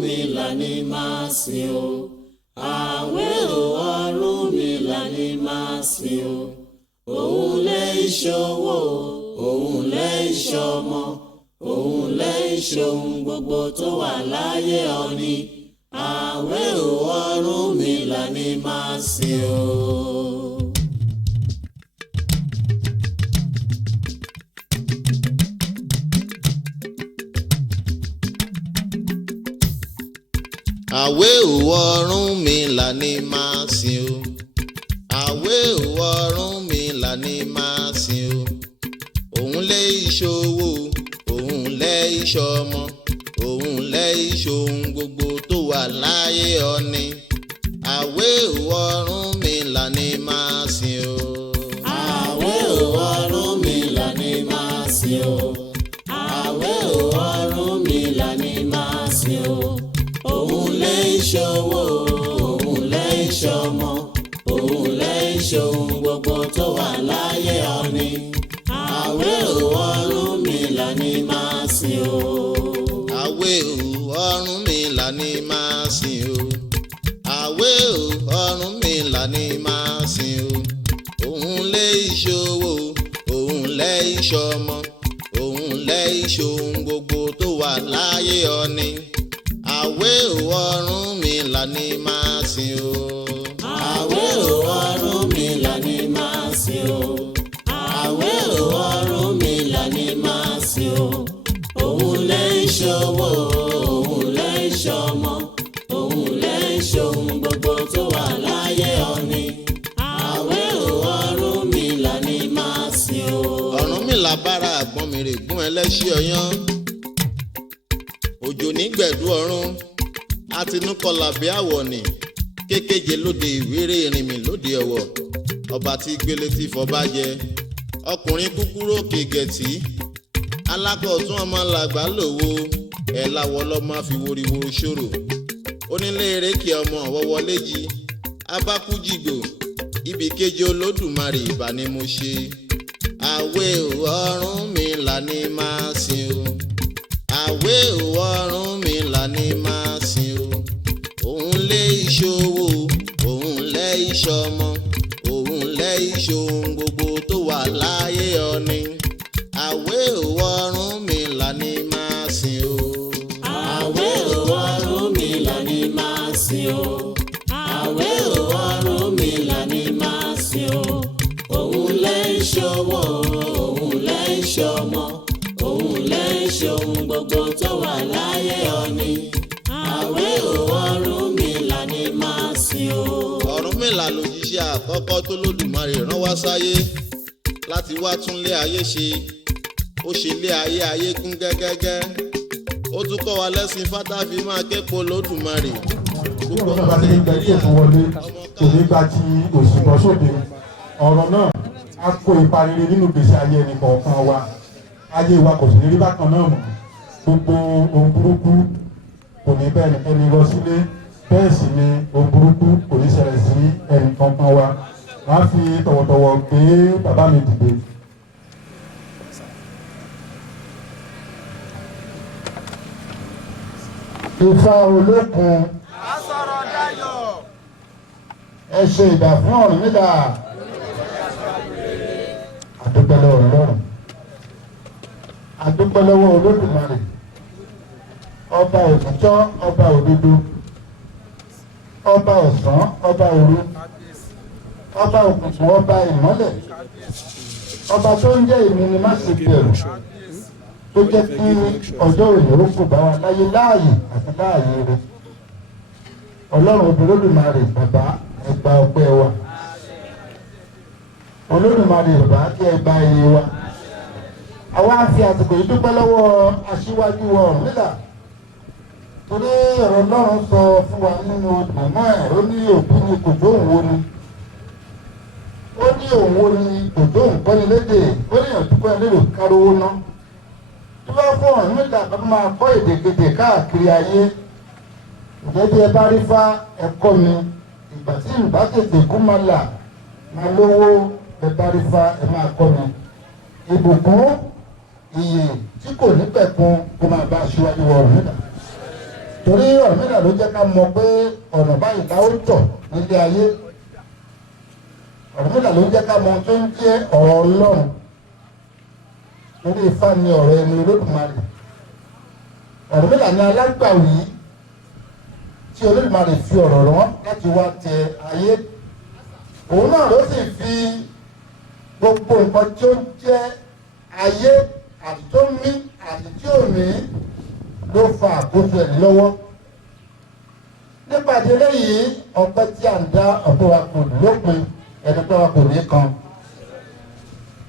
Ọ̀rúnmìlà ni máa sìn o. Àwẹ̀ o Ọ̀rúnmìlà ni máa sìn o. Òun lè ṣòwò, òun lè ṣọmọ, òun lè ṣohun gbogbo tó wà láyé Ọ̀ọ̀ni. Àwẹ̀ o Ọ̀rúnmìlà ni máa sìn o. Àwẹ̀ o Ọ̀rúnmìlà ni máa sìn o. Àwẹ̀ o Ọ̀rúnmìlà ni máa sìn o. Òun lè ṣòwò, òun lè ṣọmọ, òun lè ṣohun gbogbo tó wà láyé Ọ̀ọ̀ni. Àwẹ̀ o Ọ̀rúnmìlà ni máa sìn o. Àwẹ̀ o Ọ̀rúnmìlà ni máa sìn o. Àwẹ̀ o Ọ̀rúnmìlà ni máa sìn o. Òun lè ṣòwò, òun lè ṣọmọ, òun lè ṣohun gbogbo tó wà láyé Ọ̀ọ̀ni. Àwẹ̀ o Ọ̀rúnmìlà ni máa sìn o. Àwẹ̀ o Ọ̀rúnmìlà ni máa sìn o. Àwẹ̀ o Ọ̀rúnmìlà ni máa sìn o. Òun lè ṣòwò, òun lè ṣọmọ, òun lè ṣohun gbogbo tó wà láyé Ọ̀ọ̀ni. Àwẹ̀ o Ọ̀rúnmìlà ni máa sìn o. Àwẹ̀ o Ọ̀rúnmìlà ni máa sìn o. Àwẹ̀ o Ọ̀rúnmìlà ni máa sìn o. Òun lè ṣòwò, òun lè ṣọmọ, òun lè ṣohun gbogbo tó wà láyé Ọ̀ọ̀ni. Àwẹ̀ o Ọ̀rúnmìlà ni máa sìn o. Ọ̀rúnmìlà bára àgbọn mi rè gún ẹlẹ́ṣí ọyán. Òjò nígbẹ̀dú ọ̀run àtinúkọlà bí àwọ̀nì. Kékeje lóde ìwéré ìrìnmì lóde ọ̀wọ̀. Ọba tí gbélé tí fọba jẹ. Ọkùnrin kúkúrú òkè gẹ̀tì. Alákọ̀ọ́tún ọmọ làgbà lòwò. Ẹ̀ láwọ̀ lọ́mọ fi woriwo ṣòro. Onílé eréke ọmọ wọ́wọ́lé jí. Abákújìgbò. Ibì keje Olódùmarè ìbà ni mo ṣe. Àwẹ̀ o Ọ̀rúnmìlà ni máa sìn o. Àwẹ̀ o Ọ̀rúnmìlà ni máa sìn o. Òun lè ṣòwò, òun lè ṣọmọ, òun lè ṣohun gbogbo tó wà láyé Ọ̀ọ̀ni. Àwẹ̀ o Ọ̀rúnmìlà ni máa sìn o. Àwẹ̀ o Ọ̀rúnmìlà ni máa sìn o. Àwẹ̀ o Ọ̀rúnmìlà ni máa sìn o. Òun lè ṣòwò, òun lè ṣọmọ, òun lè ṣohun gbogbo tó wà láyé Ọ̀ọ̀ni. Àwẹ̀ o Ọ̀rúnmìlà ni máa sìn o. Ọ̀rúnmìlà lòjíṣẹ́ àkọ́kọ́ tó lódùmarè rán wá sáyé láti wá túnlé ayé ṣe. Ó ṣe lé ayé ayé kún gẹ́gẹ́gẹ́. Ó tún kọ́ wa lẹ́sìn fátá fi máa képo lódùmarè. Gbogbo ọ̀nà bá ti gba ilé ètò wọlé kò ní gba ti òṣùpọ̀ sóde. Ọ̀rọ̀ náà á kó ipa rere nínú ìgbésí ayé ẹnì kọ̀ọ̀kan wa. Ayé wa kò sì ní rí bákan náà mọ́. Gbogbo ohun burúkú kò ní bẹ́ẹ̀ ẹni lọ sílé. Bẹ́ẹ̀ sì ni ohun burúkú kò ní ṣẹlẹ̀ sí ẹnì kankan wa. Wọ́n á fi tọ̀wọ̀tọ̀wọ̀ gbé bàbá mi dìde. Ifá Olókun. Asọ̀rọ̀ dayọ̀. Ẹ ṣe ìdà fún Ọ̀rúnmìlà. Àdúpẹ́ lọ́wọ́ Ọlọ́run. Àdúpẹ́ lọ́wọ́ Olódùmarè. Ọba òtítọ́, ọba òdodo. Ọba ọ̀sán, ọba òru. Ọba òkùnkùn, ọba ìmọ́lẹ̀. Ọba tó ń jẹ́ èmi ni má ṣe bẹ̀rù. Tó jẹ́ kí ọjọ́ òní ó kò bá wa láyé láàyè àti láàyè rẹ̀. Ọlọ́run Olódùmarè bàbá ẹ gba ọpẹ́ wa. Olódùmarè bàbá kí ẹ gba iye wa. Àwa fi àsìkò yìí dúpẹ́ lọ́wọ́ aṣíwájú wa Ọ̀rúnmìlà. Torí ọ̀rọ̀ Ọlọ́run sọ fún wa nínú mọ̀mọ́ ẹ̀ ó ní òkú ni kò dóhùn wo ni. Ó ní òun wo ni kò dóhùn kọ́ni lédè. Ó ní ìyàtúkọ́ ẹ lérò kárówó ná. Tó bá fún Ọ̀rúnmìlà kan máa kọ́ èdèkedè káàkiri ayé. Ǹjẹ́ bí ẹ bá rí fá ẹ̀kọ́ mi, ìgbà tí ìbá tètè kú máa là máa lówó ẹ bá rí fá ẹ máa kọ́ mi. Ìbùkún iyè tí kò ní pẹ̀kun kó máa bá aṣíwájú wa Ọ̀rúnmìlà. torí Ọ̀rúnmìlà ló jẹ́ ká mọ̀ pé ọ̀nà báyìí la ó tọ̀ nílé ayé. Ọ̀rúnmìlà ló jẹ́ ká mọ̀ tó ń jẹ́ ọ̀rọ̀ Ọlọ́run. Torí Ifá ni ọ̀rọ̀ ẹni Olódùmarè. Ọ̀rúnmìlà ni alágbàwí tí Olódùmarè fi ọ̀rọ̀ rán láti wá tẹ ayé. Òun náà ló sì fi gbogbo nǹkan tí ó ń jẹ́ ayé àti tó mí àti tí ò mí ló fa àkóso ẹ̀ lọ́wọ́. Nípàdé lẹ́yìn ọpẹ́ tí à ń dá ọ̀pọ̀ wa kò lópin ẹni pé wa kò ní kan.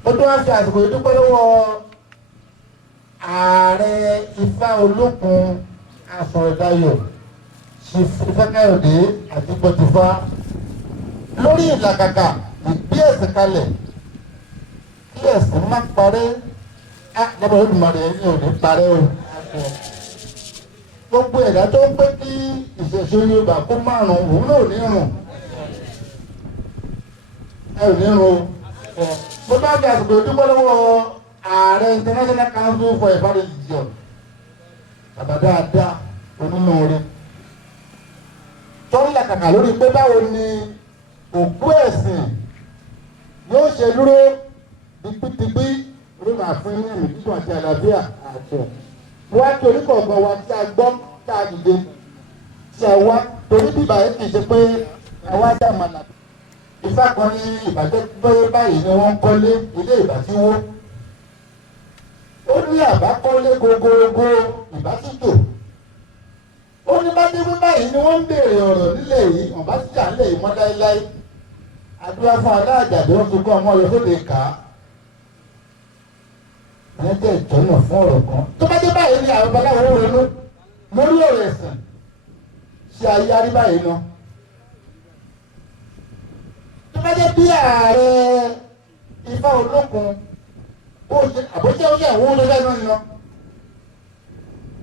Ó tó wá fi àsìkò yìí dúpẹ́ lọ́wọ́ ààrẹ Ifá Olókun Asọ̀rọ̀dayọ̀ Ifákáyọ̀dé àti Pọtifá lórí ìlàkàkà ìgbé ẹ̀sìn kalẹ̀ kí ẹ̀sìn má parẹ́ lọ́bọ̀ Olódùmarè ní òní parẹ́ o. Gbogbo ẹ̀dá tó ń pé kí ìṣẹ̀ṣe Yorùbá kó márùn-ún òun náà ò ní rùn ẹ ò ní rùn o. Mo bá fi àsìkò ìdúpẹ́ lọ́wọ́ ààrẹ International Council for Ifá Religion bàbá dáadáa onínúure tó ń làkàkà lórí pé báwo ni òkú ẹ̀sìn yóò ṣe dúró digbídigbí lórí màá fún ní ẹ̀mí títún àti àlàáfíà àtọ̀. Wá kí oníkọ̀ọ̀kan wa tí a gbọ́ tá a dìde tí a wá torí bíbá yìí kì í ṣe pé àwa dá màlà. Ifá kan ní ìbàjẹ́ bóyá báyìí ni wọ́n ń kọ́lé ilé ìbátíwó. Ó ní àbá kọ́lé gogorogo ìbátítò. Ó ní bá dé bí báyìí ni wọ́n ń béèrè ọ̀rọ̀ nílẹ̀ yìí ọ̀bá tí à ń lè mọ́ láéláé. Àdúrà fún aláàjàdé wọn fi kọ́ ọmọ rẹ̀ sóde kà á. Ìyẹn jẹ́ ìtọ́nà fún ọ̀rọ̀ kan. Tó bá dé báyìí ni àwọn babaláwo ronú lórí ọ̀rọ̀ ẹ̀sìn ṣe ayé arí báyìí náà. Tó bá dé bí ààrẹ Ifá Olókun àbójẹ́ oṣù ẹ̀wọ̀n olóṣèlú náà ni lọ.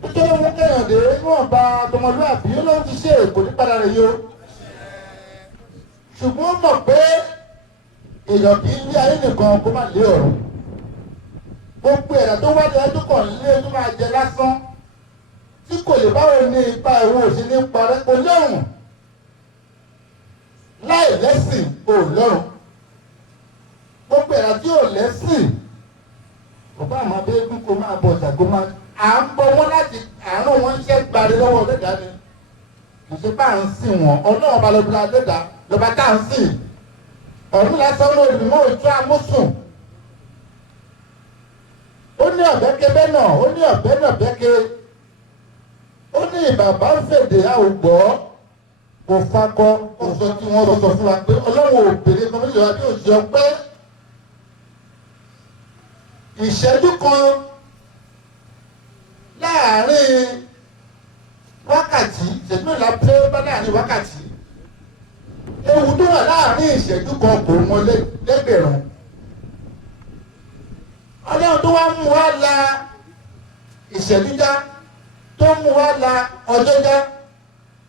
Nítorí wọn kẹ́yàn dé níwọ̀n bá tọmọlúwàbí ó lóun ti ṣe èkó ní padà rẹ̀ yó. Ṣùgbọ́n ó mọ̀ pé èèyàn kì í ní ayé nìkan kó má lé ọ̀run. Gbogbo ẹ̀dá tó wá ní ẹdún kan lé tó máa jẹ lásán tí kò lè báwo ní ipa ìwọ òsì ní parẹ́ kò lọ́rùn. Láì lẹ́sìn ò lọ́rùn. Gbogbo ẹ̀dá tí ò lẹ́sìn bàbá àmọ́ abẹ́ẹ́gún kó máa bọ̀ ọ̀sà kó máa à ń bọ wọn láti àárọ̀ wọn iṣẹ́ gbari lọ́wọ́ ọ̀dẹ́dá ni. Ìṣe bá ń sìn wọn ọlọ́run bá lọ́dún adẹ́dá lọ́ba tá à ń sìn. Ọ̀run lásán ló rí mọ́ ìtú amúsùn. Ó ní ọ̀bẹ́kẹ́bẹ́ náà ó ní ọ̀bẹ́ náà bẹ́kẹ́. Ó ní bàbá ń fèdè àwògbọ́ kò fakọ kò sọ tí wọ́n sọ fún wa pé ọlọ́run ò bèrè kọ́míṣọ́ wa bí òṣì ọpẹ́. Ìṣẹ́jú kan láàárín wákàtí ìṣẹ́jú ìlà pé bá láàárín wákàtí ewu tó wà láàárín ìṣẹ́jú kan kò mọ lẹ́gbẹ̀rún. Ọlọ́run tó wá mú wa la ìṣẹ́jú já tó mú wa la ọjọ́ já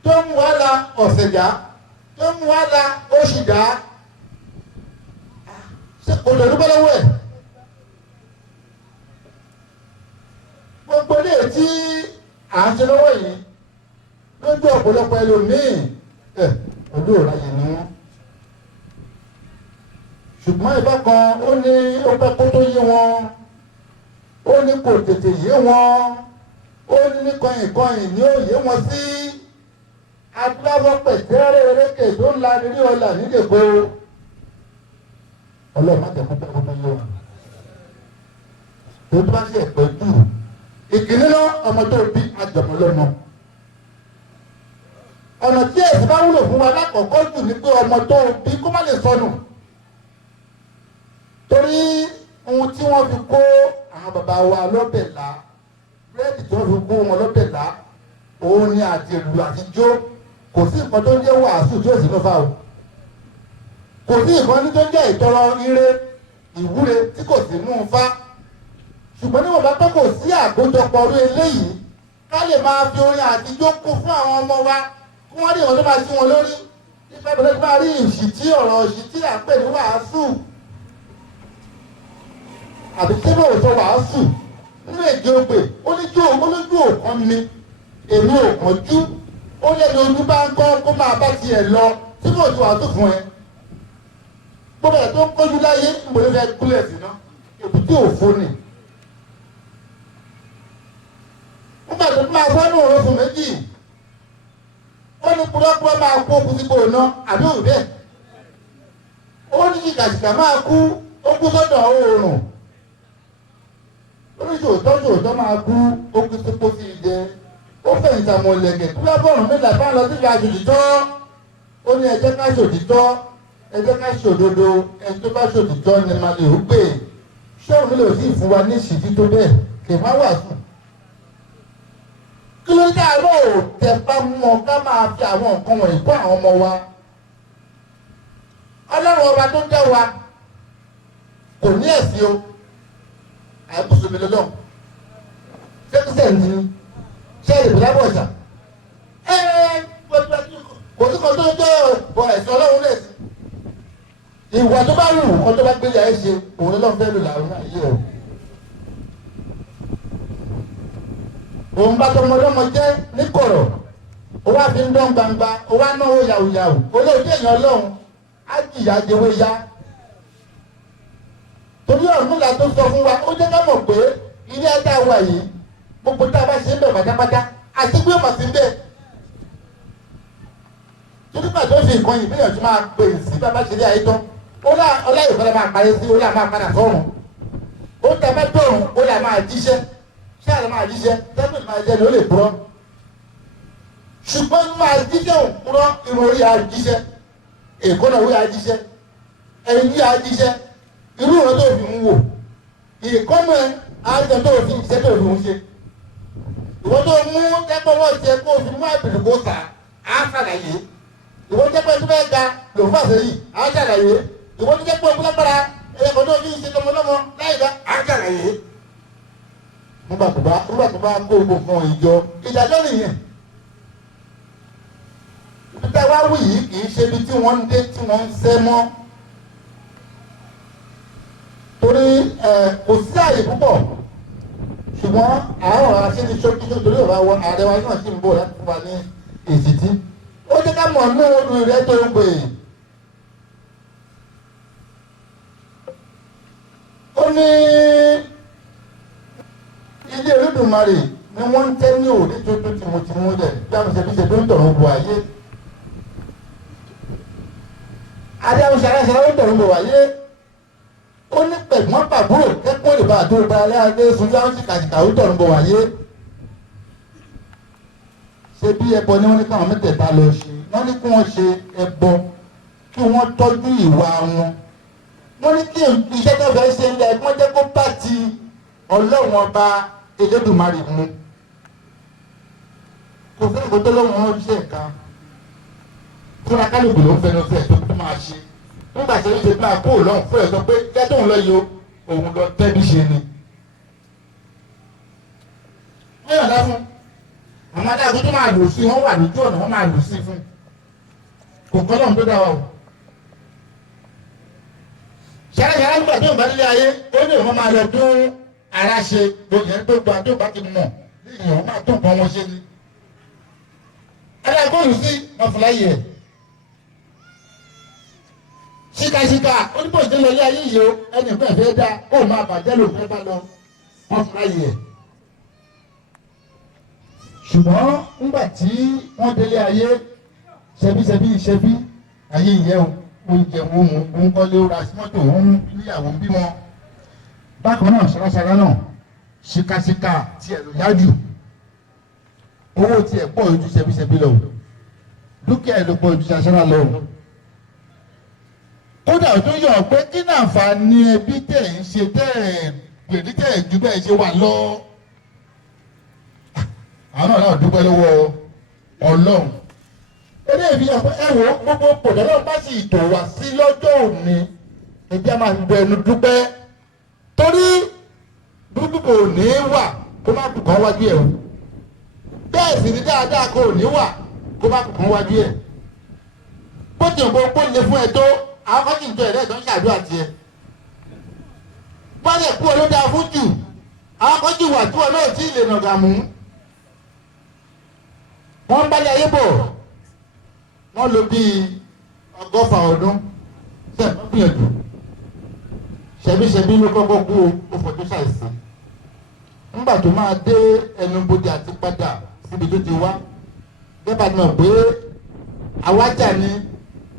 tó mú wa la ọ̀sẹ̀ já tó mú wa la oṣù já ṣé kò lè dúpẹ́ lọ́wọ́ ẹ̀. Gbogbo ilé tí à ń ṣe lọ́wọ́ yìí lójú ọ̀pọ̀lọpọ̀ ẹlòmíì ojú ọ̀rá yìí ni wọ́n. Ṣùgbọ́n ìbákan ó ní ó pẹ́ kó tó yé wọn, ó ní kò tètè yé wọn, ó ní kọ̀yìnkọ̀yìn ní ó yé wọn sí. Adúláwọ̀ pẹ̀tẹ́rẹ́ eréke tó ń la nílé ọ̀la nídèkó. Ọlọ́run má jẹ́ kó pẹ́ kó tó yé wọn. Tó bá ṣe pẹ́ jù ìkíní lọ ọmọ tó bí àjọmọ lọmọ. Ọ̀nà tí èsì bá wúlò fún wa lákọ̀ọ́kọ́ jù ní pé ọmọ tó bí kó má lè sọnù. Torí ohun tí wọ́n fi kó àwọn bàbá wa lọ́bẹ̀ là búrẹ́dì tí wọ́n fi kó wọn lọ́bẹ̀ là òun ni àti ìlú àti jó. Kò sí nǹkan tó ń jẹ́ wàásù tí ó sì lọ́fà o. Kò sí nǹkan tó ń jẹ́ ìtọrọ ire ìwúre tí kò sí nù fá. Ṣùgbọ́n níwọ̀n bá tọ́kọ̀ sí àgbójọpọ̀ orí eléyìí ká lè máa fi orin àtijọ́ kún fún àwọn ọmọ wa kí wọ́n rí ìwọ̀n tó máa sí wọn lórí nípa ìbẹ̀rẹ̀ tó máa rí ìṣìtí ọ̀rọ̀ ìṣìtí à ń pè ní wàásù àbí tí bò sọ wàásù nínú èdè ògbè olójú òkan mi èmi ò kánjú ó lẹ́nu ojú bá ń kọ́ kó máa bá tiẹ̀ lọ tí kò tí wàá tó fún ẹ gbogbo ẹ̀ tó ń kọjú láyé mo lè fẹ́ kúlẹ̀ sí náà èbúté òfo ni nígbà tó máa fọ́nù oṣù méjì ó ní púrọ́púrọ́ máa kó okùn sípò náà àbí òun bẹ́ẹ̀ ó ní jìkàjìkà máa kú ó kú sọ́dọ̀ oòrùn oríṣiríṣi máa kú ó kú sípò sí ìjẹ ó fẹ̀yìntì àwọn ìlẹ̀kẹ̀ tó lábọ̀rún nígbà bá lọ síbi àjòjìtọ́ ó ní ẹ jẹ́ ká ṣòtítọ́ ẹ jẹ́ ká ṣòdodo ẹni tó bá ṣòtítọ́ ni màá lè ó gbé ṣọ́ọ̀rù lè sì fún wa ní ìṣìtí tó bẹ́ẹ̀ kì í má wà sùn. kí ló dé àárọ̀ ò tẹpá mọ́ ká máa fi àwọn nǹkan wọ̀nyí kọ́ àwọn ọmọ wa ọlọ́run ọba tó dá wa kò ní ẹ̀sìn o àìbùsùn mi lọ́dọ̀ ṣé kí sẹ́ǹtì ni ṣé ìbílẹ̀ bọ̀ ṣá kò sí kan tó ń jẹ́ ẹ̀sìn ọlọ́run lè sí ìwà tó bá wù kó tó bá gbélé ayé ṣe òun lọ́n fẹ́ lò láàrún ayé o. òun bá tọmọ ọlọ́mọ jẹ́ ní kọ̀rọ̀ ó wá fi ń dán gbangba ó wá náwó yàwùyàwù olóòtú èèyàn ọlọ́run á jìyà jẹwé yá. torí ọ̀run là tó sọ fún wa ó jẹ́ ká mọ̀ pé ilé ẹ̀dá wa yìí gbogbo tá a bá ṣe ń bẹ̀ pátápátá àti gbé ọmọ sí ń bẹ̀. torí pàtó fi nǹkan yìí bíyànjú tó máa pè sí bàbá ṣe lé ayé tán ọlá ìfọdà máa parí sí ọlá máa padà sọ́run ó tẹ bá dọ̀rùn ọlá máa jíṣẹ́ ṣé àlọ́ máa jíṣẹ́ tẹ́gbẹ̀ẹ́ máa jẹ́ ni ó lè purọ́ ṣùgbọ́n máa jíṣẹ́ òun purọ́ irun orí ajíṣẹ́ èkó náà wí ajíṣẹ́ ẹ̀yìn yí ajíṣẹ́ irú ìran tó fi ń wò ìkọ́nà àjọ tó fi iṣẹ́ tó fi ń ṣe ìwọ́n tó mú tẹ́gbọ́n wọ́n jẹ kó fi mú àbìlì kó sà á ṣàlàyé ìwọ́n jẹ́ pé tó fẹ́ ga lòun fàṣẹ yìí á ṣàlàyé ìwọ́n tó jẹ́ pé òun lágbára ẹ̀yẹ́kọ̀ tó fi ń ṣe lọ́mọlọ́mọ láì dá á ṣàlàyé. nígbà tó bá kó gbogbo fún ìjọ ìdájọ́ nìyẹn ìpínlẹ̀ wa wù yìí kì í ṣe ibi tí wọ́n ń dé tí wọ́n ń sẹ́ mọ́ torí kò sí àyè púpọ̀ ṣùgbọ́n àwọn aṣẹ́ ní ṣókí tó torí ọ̀rọ̀ àwọn ààrẹ wa náà sì ń bọ̀ láti fún wa ní èsìtí ó jẹ́ ká mọ̀ ní odò rẹ̀ tó ń gbè ó ní ilé Olódùmarè ni wọ́n ń tẹ́ ní òní tuntun tìmùtìmù rẹ̀ bí a ṣe fi ṣe tó ń tọ̀rọ̀ bọ̀ ayé adé àwọn ṣàlàṣàlà ó ń tọ̀rọ̀ bọ̀ ayé ó ní pẹ̀gbọ́n pàbúrò kẹ́kọ̀ọ́ lè bá àdúrà bá alẹ́ adé sunjú àwọn ṣìkàṣìkà ó tọ̀rọ̀ bọ̀ wáyé ṣe bí ẹbọ ni wọ́n ní káwọn mẹ́tẹ̀ẹ̀ta lọ ṣe wọ́n ní kí wọ́n ṣe ẹbọ kí wọ́n tọ́jú ìwà wọn wọ́n ní kí iṣẹ́ tó fẹ́ ṣe ń lẹ̀ kí wọ́n jẹ́ kó bá ti Ọlọ́run ọba Elédùmarè mu kò fẹ́ ìgbótó lọ́wọ́ wọn ṣe nǹkan fúnra kálukú ló ń fẹnu fẹ́ tó máa ṣe nígbà tí ó ṣe máa kó lọ́hùn fún ẹ̀ sọ pé kẹ́tọ̀ọ́ lọ yìí òun lọ tẹ́bí ṣe ni. wọ́n yọ̀dá fún àwọn adágún tó máa lò sí wọ́n wà lójú ọ̀nà wọ́n máa lò sí fún kò kọ́ lọ́hùn tó dá wa o. ṣàlàyé nígbà tó ń bá nílé ayé ó ní òun máa lọ tún ara ṣe gbogbo ẹ̀ tó gba tó bá ti mọ̀ lẹ́yìn òun máa tó nǹkan wọn ṣe ni. adágún sí ọ̀fọ̀láyé ẹ̀ ṣíkàṣíkà oníbò ìdílé ilé ayé yìí o ẹni fẹ́ fẹ́ dá kó o máa bàjẹ́ ló fẹ́ bá lọ wọ́n fún ayé ẹ̀. ṣùgbọ́n nígbà tí wọ́n délé ayé ṣẹbí ayé ìyẹ́ o oúnjẹ wo mu òun kọ́lé ó ra mọ́tò òun níyàwó bímọ. bákan náà ṣàlàṣàlà náà ṣíkàṣíkà tiẹ̀ ló yájú owó tiẹ̀ pọ̀ ojú ṣẹbí lọ dúkìá ẹ̀ ló pọ̀ ojú ṣàṣàlà lọ kódà tó yọ pé kí náà fà ní ẹbí tẹ̀ ń ṣe tẹ̀ gbèdí tẹ̀ ju bẹ́ẹ̀ ṣe wà lọ. àwọn náà dúpẹ́ lọ́wọ́ Ọlọ́run. eré ìfihàn pé ẹ̀wọ̀ gbogbo pòtò náà bá sì tò wá sí lọ́jọ́ òní ẹjẹ́ máa ń bọ ẹnu dúpẹ́ torí dúdú kò ní wà kó má kù kàn wájú ẹ̀ o bẹ́ẹ̀ sì ní dáadáa kò ní wà kó má kù kàn wájú ẹ̀ bó ti ń bọ́ pé lè fún ẹ tó àwọn kan kì í jọ ẹ̀rẹ́ ìtọ́ ń ṣàdúrà tiẹ̀. wọ́n lè kú olódà fún jù àwọn kan jù wà tí wọn náà tí ì lè nàgà mú. wọ́n bá lé ayé bọ̀ wọ́n lò bíi 100 ọdún ṣe gbìyànjú ṣẹbíṣẹbí ló kọ́kọ́ kú ó fojú ṣàìsí nígbà tó máa dé ẹnubodè àti padà síbi tó ti wá gẹ́gẹ́ bá ti mọ̀ pé àwájà ni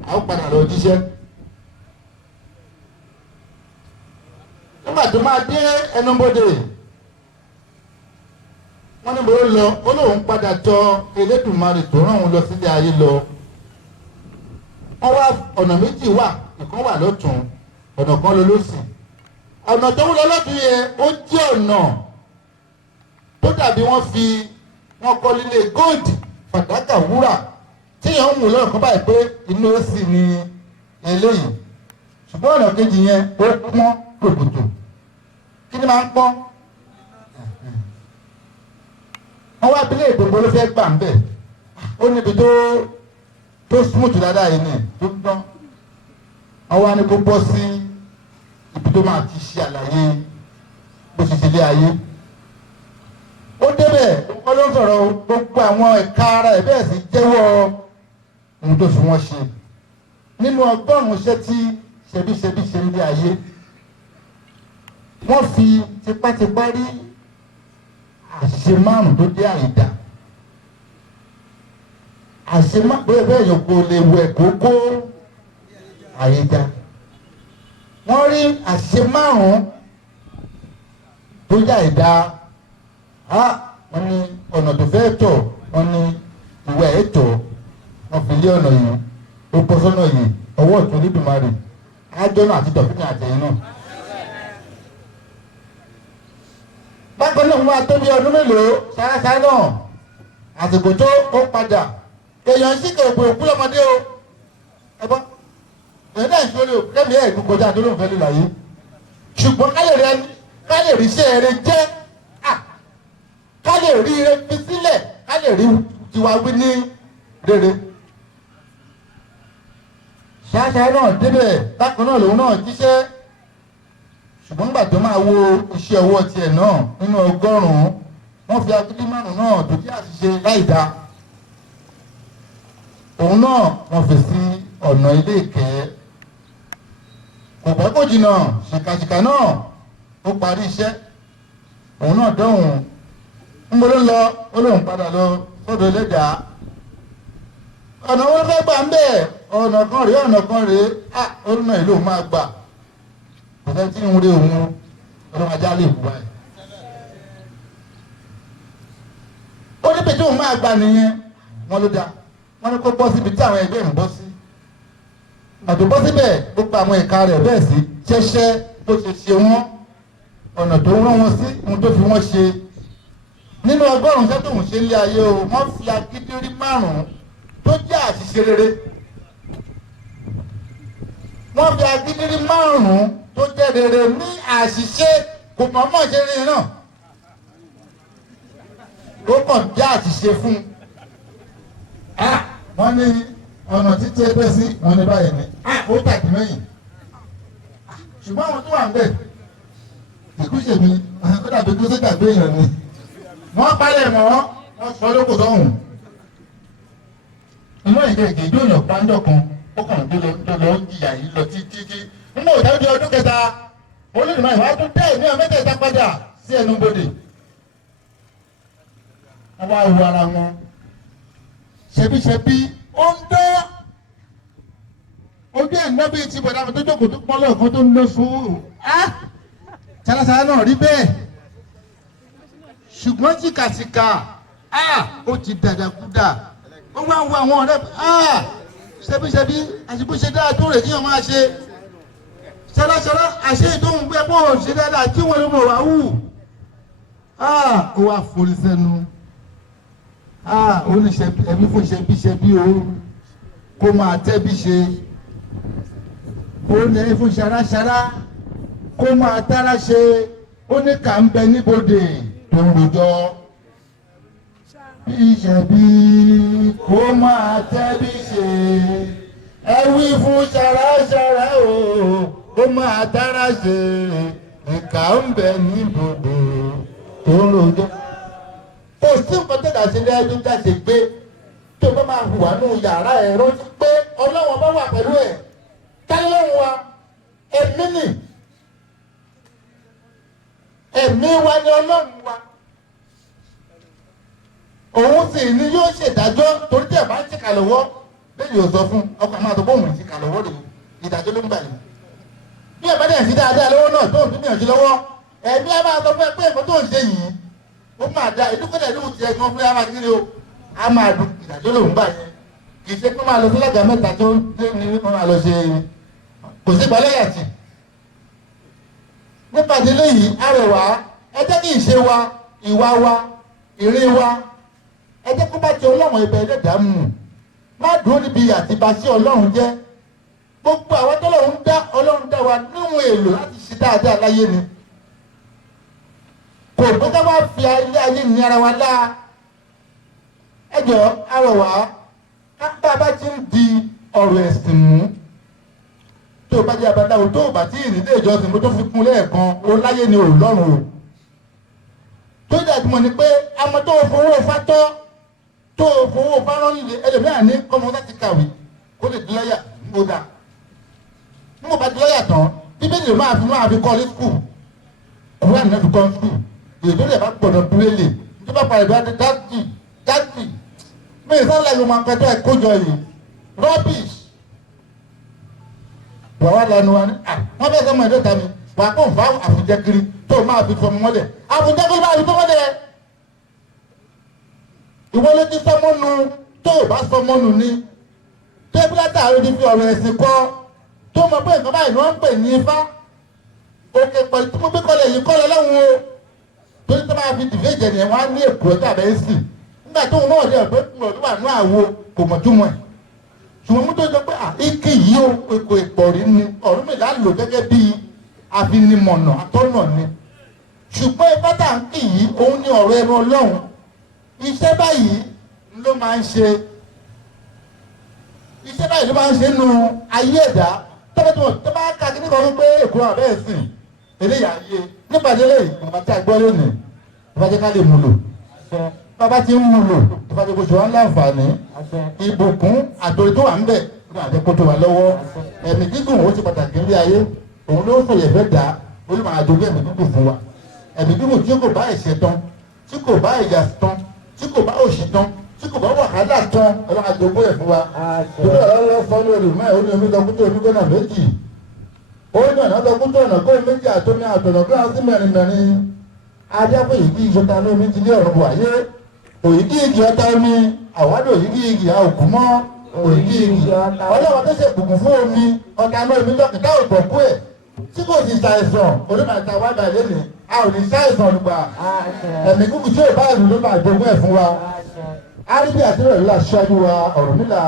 a ó padà lọ jíṣẹ́ nígbà tó máa dé ẹnubodè wọ́n ní bó lọ ó lóun padà tọ Elédùmarè tó rán òun lọ sílé ayé lọ wọ́n wá ọ̀nà méjì wà ìkan wà lọ́tún ọ̀nà kan lọ lósì ọ̀nà tó ń lọ lọ́tún yẹn ó jẹ́ ọ̀nà tó dàbí wọ́n kọ́ lílé gold fàdákà wúrà tíyàn ń mú lọ́rùn kan báyìí pé inú ó sì ní eléyìí ṣùgbọ́n ọ̀nà kejì yẹn ó pọ́n kòkòtò kí ni máa ń pọ́n wọ́n wá bílẹ̀ ìdògbò ló fẹ́ gbà ń bẹ̀ ó níbi tó smooth dáadáa yìí ni tó dán wọ́n wá ní kó bọ́ sí ibi tó máa ti ṣe àlàyé bó ṣe ṣe lé ayé ó débẹ̀ wọ́n ló ń sọ̀rọ̀ gbogbo àwọn ẹ̀ka ara ẹ̀ bẹ́ẹ̀ sì jẹ́wọ́ ohun tó fi wọ́n ṣe nínú 100 iṣẹ́ tí ṣebíṣebí ṣe ń lé ayé wọ́n fi tipátipá rí àṣìṣe 5 tó dé àìdá àṣìṣe bẹ́ẹ̀ yóò kó lè wẹ̀ kókó àìdá wọ́n rí àṣìṣe 5 tó dé àìdá wọ́n ní ọ̀nà tó fẹ́ tọ̀ wọ́n ní ìwé ẹ̀tọ́ wọ́n fi lé ọ̀nà yìí ó bọ́ sọ́nà yìí ọwọ́ ọ̀tún Olódùmarè ájọ́nà àti dọ̀fínà àtẹ̀yìn náà. bákan náà wọ́n á tó bí ọdún mélòó sáásá náà àsìkò tó ó padà èèyàn sì kò gbòòrò kú lọ́mọdé o ẹ̀gbọ́n èèyàn náà ìṣòro kẹ́mi ẹ̀ kú kọjá tó ló ń fẹ́ lè láyé ṣùgbọ́n ká lè rí iṣẹ́ rẹ jẹ́ ká lè rí ire fi sílẹ̀ ká lè rí tiwa wí ní rere. ṣáṣá náà débẹ̀ bákan náà lòun náà jíṣẹ́ ṣùgbọ́n nígbà tó máa wo iṣẹ́ ọwọ́ tiẹ̀ náà nínú 100 wọ́n fi agídí 5 náà tó jẹ́ àṣìṣe láìda òun náà wọ́n fi sí ọ̀nà ilé ìkẹ́ kò pẹ́ kò jìnnà ṣìkàṣìkà náà ó parí iṣẹ́ òun náà dọ́hùn ń bọ́ ló ń lọ ó lóun padà lọ sọ́dọ̀ Ẹlẹ́dàá ọ̀nà wọn fẹ́ gbà ń bẹ̀ ọ̀nà kan rèé orúnà ìlú máa gbà kò fẹ́ tí ń rí òun ọlọ́run ajá lè wù báyìí ó ní pé tí òun máa gbà nìyẹn wọ́n ló dá wọ́n ní kó bọ́ síbi tí àwọn ẹgbẹ́ ń bọ́ sí àtò bọ́ síbẹ̀ gbogbo àwọn ẹ̀ka rẹ̀ bẹ́ẹ̀ sí ṣẹ́ṣẹ́ bó ṣe ṣe wọ́n ọ̀nà tó rán wọn sí ohun tó fi wọ́n ṣe nínú 100 iṣẹ́ tóun ṣe lé ayé o wọ́n fi agídí rí 5 tó jẹ́ àṣìṣe rere wọ́n fi agídí rí 5 tó jẹ́ rere ní àṣìṣe kò mọ̀ọ́mọ̀ ṣe rí náà ó kàn jẹ́ àṣìṣe fún wọ́n ní ọ̀nà títí ẹgbẹ́ sí wọn ní báyìí ni ó tàbí mẹ́yìn ṣùgbọ́n àwọn tó wà ń bẹ̀ ìkúṣe mi ó dàbí kó sẹ́gbà gbé èèyàn ni wọ́n palẹ̀ mọ́ wọ́n sọ lóko sọ́hùn inú ìgbẹ́gẹ́ ìjọ èèyàn pàǹdọ̀ kan ó kàn tó lọ jìyà yìí lọ títí nínú ìdájọ́ ọdún kẹta Olódùmarè wá tún dé ní ọmọdéta padà sí ẹnu bodè wọ́n wá wo ara wọn ṣebíṣebí ó ń dán ojú ẹ̀ ń dán bíi ti bọ̀dá tó jókòó tó pọ́n lọ́ọ̀kan tó ń lọ sùúrù ṣàlàṣàlà náà rí bẹ́ẹ̀ ṣùgbọ́n tìkàtìkà ó ti dàdàkúdà ó wá ń wo àwọn ọ̀rẹ́ ṣebíṣebí àṣìbó ṣe dáa tó rè kí wọ́n máa ṣe ṣàlàṣàlà àṣẹ ìdóhùn gbé bó ṣe dáadáa tí wọ́n ló mọ̀ wá wù ó wá forí sẹ́nu ó ní ẹbí fún ṣebíṣebí o kó máa tẹ́bí ṣe ó ní ẹbí fún ṣaráṣará kó máa tára ṣe ó ní kà ń bẹ níbodè tó ń rojọ́ ìṣẹ̀bí kó máa tẹ́bí ṣe ẹ wí fún ṣaráṣará o kó máa tára ṣe ìkà ń bẹ níbodè tó ń rojọ́ kò sí nǹkan tẹ̀dá sí ilé ẹbí jáde gbé tó bá máa hùwà nù yàrá ẹ̀ rántí pé ọlọ́wọ́n bá wà pẹ̀lú ẹ̀ kálọ́run wa ẹ̀mí nì ẹ̀mí wa ni ọlọ́run wa òun sì ni yóò ṣèdájọ́ torí tí ẹ̀ bá ń ṣìkà lọ́wọ́ bẹ́ẹ̀ yóò sọ fún ọkọ̀ àmọ́ àtọ́kọ́ òun ṣìkà lọ́wọ́ rẹ̀ ìdájọ́ ló ń gbà yìí bí ẹ̀ bá dẹ̀ sí dáadáa lọ́wọ́ náà tó ń tún gbìyànjú lọ́wọ́ ẹ̀mí ẹ̀ máa sọ fún ẹ pé ẹ̀kọ́ tó ń ṣe yìí ó máa da ìdúkọ́lẹ̀ ìlú ti ẹ̀gbọ́n fún yàrá kiri o a máa dùn ìdájọ́ lòun gbà yẹn kì í ṣe pé máa lọ sí lẹ́gàá mẹ́ta tó ní wọ́n máa lọ ṣe kò sí ìgbàlẹ́yàtì nípa ìdílé yìí arẹwà ẹ jẹ́ kí ìṣe wa ìwà wa ìrìn wa ẹ jẹ́ kó bá ti ọlọ́run ibẹ̀ ẹlẹ́dàá mú má dúró níbi àtibásí ọlọ́run jẹ́ gbogbo àwọn ọlọ́run dá wa níwọ̀n èlò láti ṣe dáadáa láyé ni kò gbé ká wá fi ilé ayé ní ara wa láà ẹ jọ arẹwà bá a bá ti ń di ọ̀rọ̀ ẹ̀sìn mú tó o bá jẹ́ abadáwo tó o bá tí ìrìndé ìjọsìn mo tó fi kún lẹ́ẹ̀kan o láyé ni ò lọ́rùn o tó dàgbọ́n ni pé àmọ́ tó o fowó fatọ́ tó o fowó fárán líle ẹlòmíràn ní kọ́mọ láti kàwé kó lè di lọ́yà mo dà mo bá di lọ́yà tán bíbélì ló máa fi kọ́ ní skul kúrò ní fi kọ́ ní skul èdè rẹ̀ bá gbọ̀dọ̀ búrẹ́lì tó bá parí ìdúrà dáàtì mi ìsọ́nlẹ̀ ló máa pẹ́tọ́ ẹ̀ kójọ yìí rubbish wàá lanu wa ni wọ́n fẹ́ sọ́mọ ẹ̀dọ́ ta mi wà á kó nfa àfùjẹ kiri tó o máa fi fọmọ mọ́lẹ̀ àfùjẹ kiri máa fi fọmọ mọ́lẹ̀ ìwọlé ti sọmọnu tó o bá sọmọnu ni tẹ́bílátà ló ti fi ọ̀rọ̀ ẹ̀sìn kọ́ tó mọ̀ pé nǹkan báyìí ni wọ́n ń pè ní ifá òkè pẹ̀lú tí mo gbé kọ́lẹ̀ yìí kọ́lẹ̀ lọ́hùn o torí tó máa fi dìvé jẹ̀ nìyẹn wọ́n á ní èkó ẹ̀ka àbẹ̀ ẹ̀sìn nígbà tó wọn náà dẹ̀ pé kúrò wà ní àwo kò mọ̀ túmọ̀ ẹ̀ ṣùgbọ́n mo tó jọ pé ike yìí ó èkó ìpọ̀rí ni ọ̀rọ̀ mi là ń lò gẹ́gẹ́ bí afinimọ̀nà atọ́nà ni ṣùgbọ́n ifá tá à ń kì yìí òun ni ọ̀rọ̀ ẹnu ọlọ́run iṣẹ́ báyìí ló máa ń ṣe nu ayé ẹ̀dá tó bá ká kí nípa wípé èkó àbẹ́ ẹ̀sìn eléyà ayé nípa délé bàbá tí a gbọ́ lónìí bàbá jẹ́ ká lè mú lò bàbá tí ń mú lò bàbá jẹ́ kó ṣe wá láǹfààní ìbùkún àtòrí tó wà ń bẹ̀ ní àjẹkó tó wà lọ́wọ́ ẹ̀mí gígùn ó ti pàtàkì ní ayé òun ló ń fòyè fẹ́ dá olùmọ̀ àjogún ẹ̀mí gígùn fún wa ẹ̀mí gígùn tí kò bá ẹ̀ṣẹ̀ tán tí kò bá ìyà tán tí kò bá òṣì tán tí kò bá wàhálà tán ọlọ́run àjogún ẹ̀ fún wa torí ọ̀rọ̀ fọ́ lórí mọ́ ẹ̀ ó ní omi lọ́kútó onígbọ́nà méjì ó ní ọ̀nà lọ́kútó ọ̀nà kó méjì àtọ́mí àtọ̀nà kí wọ́n sí mẹ́rin ajábọ̀ ìdí ìjọta ní omi ti ní ọ̀rọ̀ wáyé òyìnbí igi ọta omi àwádò òyìnbí igi àòkú mọ́ òyìnbí igi ọlọ́run tó ṣe bùkún fún omi ọ̀tá náà omi lọ́kìtá òbọ̀kú ẹ̀ tí kò sì ṣàìsàn onímọ̀ta wá bá ilé ni a ò ní ṣàìsàn olùgbà ẹ̀mí kúkú tí ò bá ìlú ló máa jogún ẹ̀ fún wa áríbí àti ìrọ̀lẹ́ la ṣáájú wa ọ̀rọ̀ nílà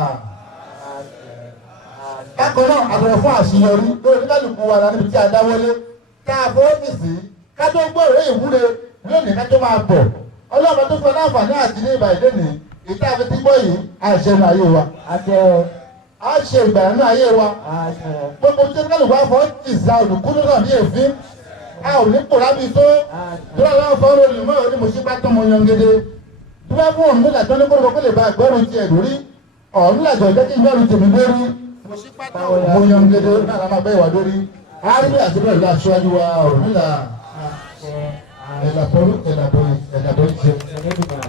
bákan náà àtọ̀rọ̀ fún àṣeyọrí lórí oníkálukú wa níbi tí a dáwọ́lé ká fọ́ọ́fìsì ká tó gbọ́ òwe ìwúre lónìí ká tó máa bọ̀ ọlọ́run tó fún láǹfààní àti ní ìbà ìdé ní ìta àfi tí gbọ́ yìí àṣẹ nù ayé wa a ṣe ìgbà nù ayé wa gbogbo tí oníkálukú wa fọ́ ti sa olùkúlù náà ní èéfín a ò ní kóra bí tó tó lọ́wọ́ fọ́ lórí mọ́ òní mo ṣí pátọ́ mo yan gèdè tó bá fún òun nílà tó ní kóró kó lè ba ìgbọ́rùn tiẹ̀ lórí ọ̀hún nílà jọ jẹ́ kí ìgbọ́rùn tèmi lórí mo ṣí pátọ́ mo yan gèdè náà la máa bẹ́ ìwà lórí àríwí àti bẹ́ẹ̀ lọ aṣáájú wa ọ̀hún nílà ẹ̀dàbọ̀ ìṣe.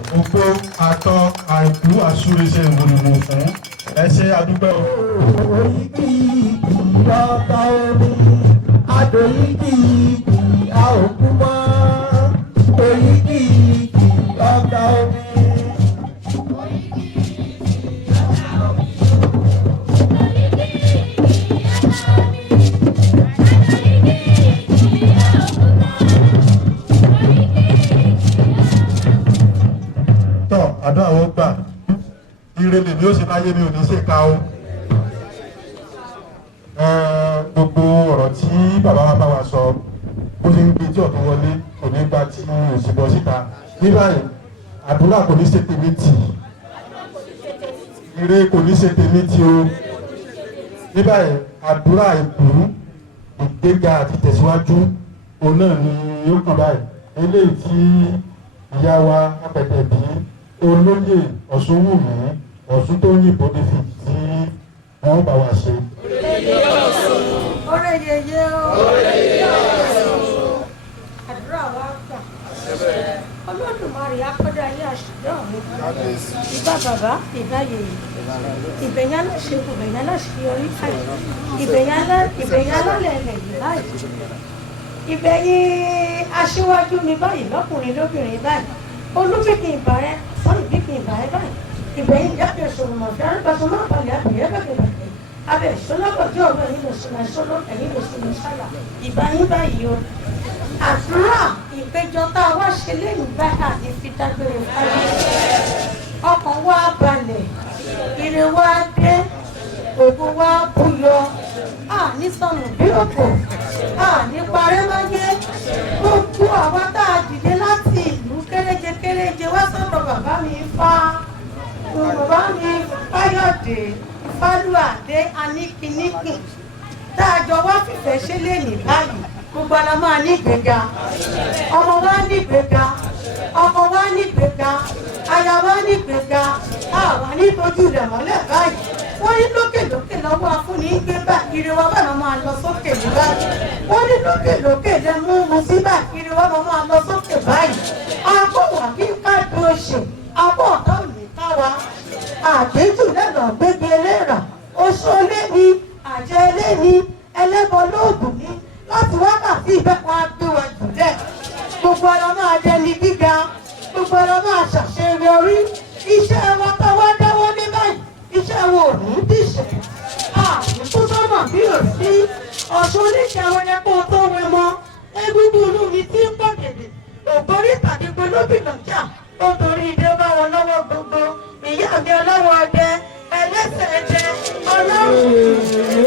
Gbogbo àtọ àìkú àsúrẹ́sẹ̀ ìwòrìwò fún ẹsẹ̀ àdúgbò. Òyìnbí ìyọ̀tọ̀ omi, àdòyìnbí ìyá òkú mọ́. Òyìnbí ìyọ̀tọ̀ omi. Àdúrà wọn gbà ire lèmi ó ṣe láyé mi ò ní ṣe ká o. Gbogbo ọ̀rọ̀ tí bàbá wa bá wa sọ bó ṣe ń gbé tí ọ̀tún wọlé kò ní gba tí òṣìbọ̀ síta ní báyìí àdúrà kò ní ṣe tèmi tì ire kò ní ṣe tèmi tì o. Ní báyìí àdúrà ìbùrú ìgbéga àti tẹ̀síwájú òun náà ni yóò kàn báyìí eléyìí tí ìyá wa apẹ̀tẹ̀ bí olóyè Ọ̀ṣunwùmí Ọ̀ṣun tó yìnbọn ní fi tí wọ́n bá wa ṣe. Ọ̀rẹ́ yeye o. Àdúrà wa gbà. Olódùmarè akọ́dá ayé àṣìdá mi. Ìbá bàbá, ìbá yèyé. Ìbẹ̀yìn aláṣẹ kò bẹ̀yìn aláṣẹ yọrí báyìí. Ìbẹ̀yìn alálẹ̀ ilẹ̀ yìí báyìí. Ìbẹ̀yìn aṣíwájú mi báyìí lọ́kùnrin lóbìnrin báyìí. Olúbíkì ìbàrẹ́, sọ́yìn bíkì ìbàrẹ́ báyìí. Ìbẹ̀yìn ìjáde òṣòwò mọ̀fẹ́ àrùbáṣọ máa balẹ̀ àbẹ̀yẹ́ bẹ̀rẹ̀ abẹ ìṣọlọ́pọ̀ tí ọ̀rọ̀ ẹ̀yìn lòsùn ẹ̀ṣọ́lọ́ ẹ̀yìn lòsùn ẹ̀ṣálà ìbáyín báyìí o. Àdúrà ìpéjọ tá a wá ṣe lẹ́yìn báyà ní fi dágbére fáyé. Ọkàn wa balẹ̀, ire wa dé, ògo wa búyọ, ní sọnù bí òkò, ní parẹ́ máyé. Gbogbo àwa tá a dìde láti ìlú kéréje wá sọ́dọ̀ bàbá mi Ifá, bàbá mi Fáyọ̀dé. Fálúàdé Aníkíníkì tá a jọ wá fìfẹ́ ṣe lé ní báyìí gbogbo ara máa ní ìgbéga, ọmọ wa ní ìgbéga, ọkọ wa ní ìgbéga, aya wa ní ìgbéga, àwa ní tójú rẹ̀ mọ́lẹ̀ báyìí. Wọ́n ní lókèlókè lọ́wọ́ afúnni ń gbé bá ire wa bá lọ́ máa lọ sókè ní báyìí. Wọ́n ní lókèlókè lẹ mú mu sí bá ire wa máa lọ sókè báyìí. Àbọ̀ wà kí ká dúró ṣe, àbọ̀ ọ̀tá ò ní ká wa. Àgbéjù lẹ́nà gbégbé eléra, oṣù oléni, àjẹ eléni, ẹlẹ́bọ lóògùn ní láti wákàtí ìbẹ́pọ̀ agbéwà jùlẹ̀. Gbogbo ọ̀rọ̀ máa dẹni gíga, gbogbo ọ̀rọ̀ máa ṣàṣeyọrí. Iṣẹ́ wa tó wá dáwọ́ ní báyìí, iṣẹ́ wo ò ní dìṣẹ́. Àmì tó sọ́mọ̀ bí ò sí, ọ̀ṣun oníṣẹ́ wọn yẹ kó tó wẹ mọ́. Egungun inú mi ti ń pọ̀ gèdè, ògbórí tàbí gbólóbìnà jà, ó torí ìdè bá wọn lọ́wọ́ gbogbo. Ìyá mi ọlọ́wọ́ ọdẹ, ẹlẹ́sẹ̀ ẹdẹ, ọlọ́run.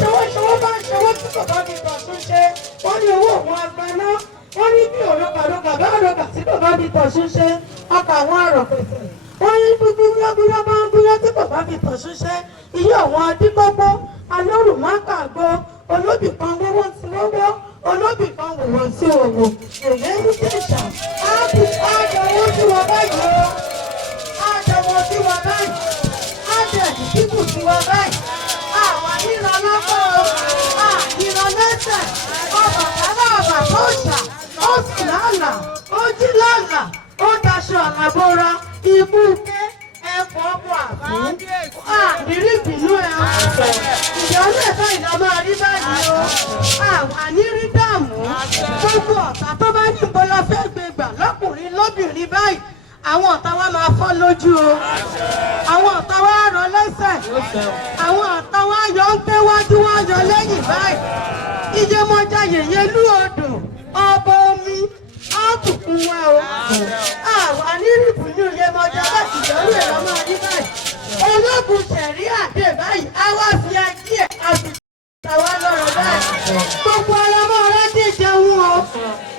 Ṣọwọ́ṣọwọ́ bá ń ṣọwọ́ tí bàbá mi bọ̀ tún ṣe. Wọ́n ní owó òun agbaná. Wọ́n ní bí òrùkàrùkà bá òrùkà tí bàbá mi bọ̀ tún ṣe. Ọkọ̀ àwọn àrọ̀ pèsè. Wọ́n ní gbúgbúrúgbúrú bá ń gbúrú tí bàbá mi bọ̀ tún ṣe. Ìyá àwọn adígbọ́gbọ́, alórùmákàgbọ́, olóbì kan wọ́wọ́ ti wọ́wọ́, olóbì kan wòwò sí òwò. Èyí ń tẹ̀sà. Á ti àjọwọ́ sí wọn báyìí o. Àjọwọ́ sí wọn báyìí. Ájẹ̀dì kíkù sí wọn báyìí. Àwọn ìran lọ́kọ̀ o. Ìran lẹ́sẹ̀. Ọbàtálá ọ̀bà tó ṣà. Ó sì lálà. Ó jí lálà. Ó daṣọ àlàbọ̀ra. Ikú ké. Ẹ̀kọ́ ọkọ̀ àfún. Ànírí ìbínú ẹ̀ ọ́. Ìyọ́nú ẹ̀fọ́ ìlà máa rí báyìí o. Àwọn ànírí dààmú. Gbogbo ọ̀tá tó bá ní ìbọlá fẹ́ gbé gbà lọ́kùnrin lóbìnrin báyìí. Àwọn ọ̀tá wa máa fọ́ lójú o. Àwọn ọ̀tá wa rọ lẹ́sẹ̀. Àwọn ọ̀tá wa yọ ń gbé wájú wá yọ lẹ́yìn báyìí. Ìjẹmọjà yèyé lú odò, ọba omi, áàtùkún wa o. Àwọn anírìbù ní Ìyẹmọjà láti ìdánwò ẹ̀rọ máa rí báyìí. Ológun ṣẹ̀rí àdé báyìí, a wá fi ajé ẹ̀ àti ìtàwá lọ́rọ̀ báyìí. Gbogbo ara máa rántí jẹun o.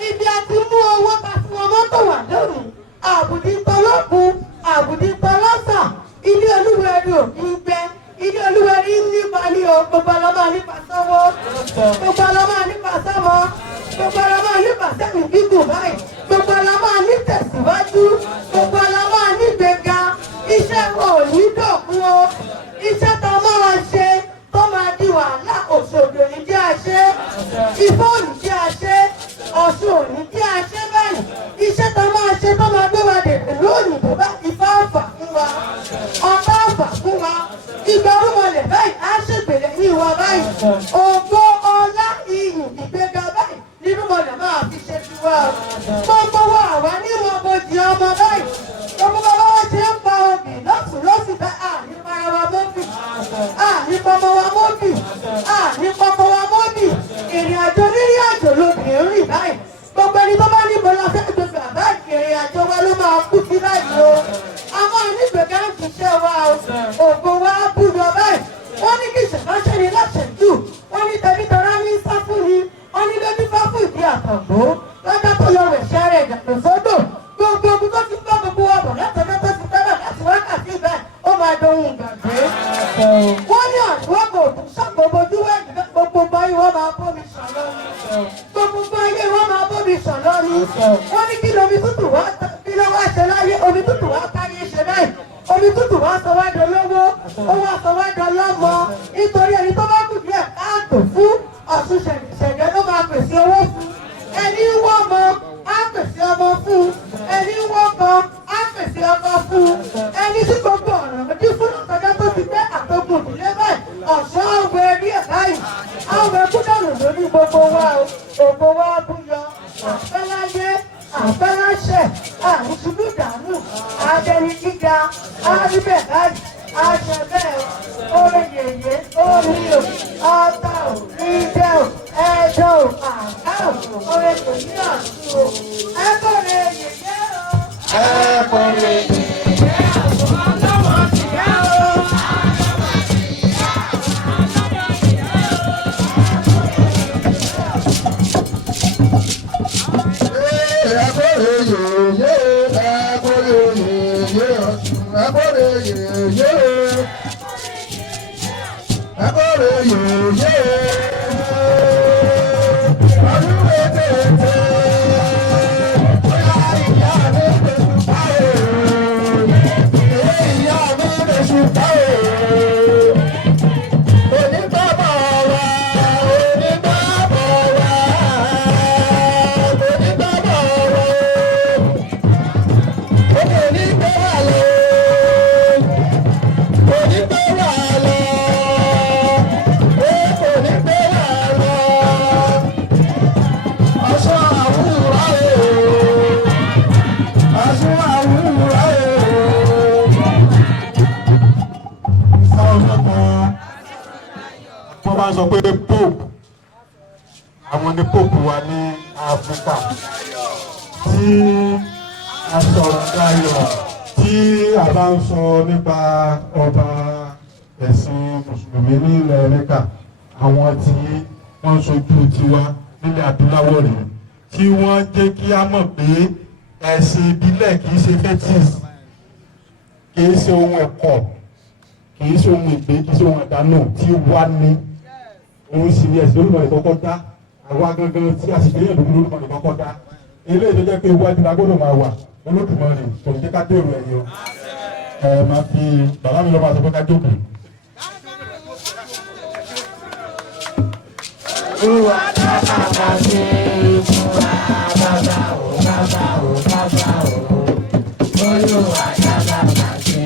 Ibi àti mú owó ká fún ọmọ tó wà lónìí. Àbùdí tọlọ́kùn, àbùdí tọlọ́sà, ilé olúwẹ̀rí ò ní gbẹ, ilé olúwẹ̀rí nípa ní o, gbogbo ọlọ́mọ nípa sọ́wọ́, gbogbo ọlọ́mọ nípa sọ́mọ, gbogbo ọlọ́mọ nípa sẹ́mi gígùn báyìí, gbogbo ọlọ́mọ ní tẹ̀síwájú, gbogbo ọlọ́mọ ní gbẹ̀gà, iṣẹ́ wọn ò ní dọ̀kun o, iṣẹ́ tó máa ṣe tó máa di wàhálà Òṣogbo ní jẹ́ àṣẹ, Ifá ò ní jẹ́ àṣẹ, Ọ̀ṣun ò ní jẹ́ àṣẹ báyìí, iṣẹ́ tó máa ṣe tó máa gbé wa dèbè lónìí tó bá Ifá ọ̀fà fún wa, ọba ọ̀fà fún wa, ìgbà orúmọlẹ̀ báyìí á ṣègbèlè ní ìwà báyìí, ògo ọlá iyùn ìgbéga báyìí nínú mọ̀lẹ̀ máa fi ṣe ti wá o. Gbogbo wa àwa ní wọn bojì ọmọ báyìí, gbogbo bàbá wa ṣe ń pa obì lọ́sùn lọ́sùn bá àní para wa mọ́bì, àní pọmọ wa mọ́bì, àní pọmọ wa mọ́bì, ìrìn àjò rírìn àjò lóbìnrin rìn báyìí. Gbogbo ẹni tó bá ní bọ́lá fẹ́ gbé bàbá ìrìn àjò wa ló máa kú sí báyìí o. Àwọn onígbègá ń ṣiṣẹ́ wa o, ògo wa bú lọ báyìí. Wọ́n ní kí ìṣèkáṣẹ́ ni láṣẹ̀jù, wọ́n ní tẹ̀bí tọ́lá ní sáfún ni, wọ́n ní lójú fáfún ìdí àtàgbó, lọ́jọ́ tó yọ rẹ̀ ṣẹ́rẹ̀ ìdàgbò sódò. Gbogbo ogun tó ti gbọ́ gbogbo wa bọ̀ látọjọ́ tó ti tẹ́lẹ̀ láti wákàtí báyìí, ó máa dohun ìgbàgbé. Wọ́n ní àdúgbò ṣàgbọ́bojú wẹ̀yìn gbogbo báyìí wọ́n máa bómi sàn lọ ni. Gbogbo báyìí wọ́n máa bómi sàn lọ ni. Wọ́n ní kí lomi tútù wá kí ló wá ṣe láyé, omi tútù wá káyé ṣe báyìí. Omi omi tútù wá sọ wá dolówó ó wá sọ wá dọlọ́mọ nítorí ẹni tó bá kù díẹ̀ káàtó fún Ọ̀ṣun ṣẹ̀dẹ̀ ló máa pèsè owó fún ẹni wọ́n mọ á pèsè ọmọ fún ẹni wọ́n mọ á pèsè ọmọ fún ẹni tí gbogbo ọ̀rọ̀ ojú fún ọ̀sọ̀dọ̀ tó ti gbé àtọ́gùn ìdílé báyìí Ọ̀ṣun ọ̀gbẹ́ ẹbí ẹ̀ báyìí àwọn ẹkú dànù lórí gbogbo wa o ògbó wa búyọ àfẹ́láyé àfẹ́láṣẹ̀ àrùsùlù dànù àdẹni gíga àríbẹ̀ báyìí àṣẹ bẹ́ẹ̀ orí yèyé orí o ọ̀tá o ìjẹ́ o ẹ̀jọ̀ o àká o orí kò ní àṣù o ẹ̀kọ́ rẹ̀ yèyé o. ẹ̀kọ́ rẹ̀ yèyé àṣọ ọlọ́wọ́ ti yá o. Sọ pé pope àwọn ni pope wa ní Áfíríkà tí a sọ̀rọ̀ dayọ̀ tí a bá ń sọ nípa ọba ẹ̀sìn mùsùlùmí ní ilẹ̀ Mẹ́kà àwọn tí wọ́n ń ṣojú tiwa nílẹ̀ adúláwọ̀ rèé tí wọ́n jẹ́ kí a mọ̀ pé ẹ̀sìn ìbílẹ̀ kìí ṣe fetis kìí ṣe ohun ẹ̀kọ́ kìí ṣe ohun ìgbé kìí ṣe ohun ẹ̀dánù tí wá ní òun sì ní ẹ̀sìn olùmọ̀ ìkọ́kọ́ dá àwa gangan tí a sì gbé yẹn lórí olùmọ̀ ìkọ́kọ́ dá eléyìí tó jẹ́ pé iwájú la gbọ́dọ̀ máa wà Olódùmarè kò ní jẹ́ ká dèrò ẹ̀yìn o máa fi bàbá mi lọ́ máa sọ pé ká jókòó. Olúwa dábàá ṣe fún wa bàbá o bàbá o bàbá o Olúwa dábàá ṣe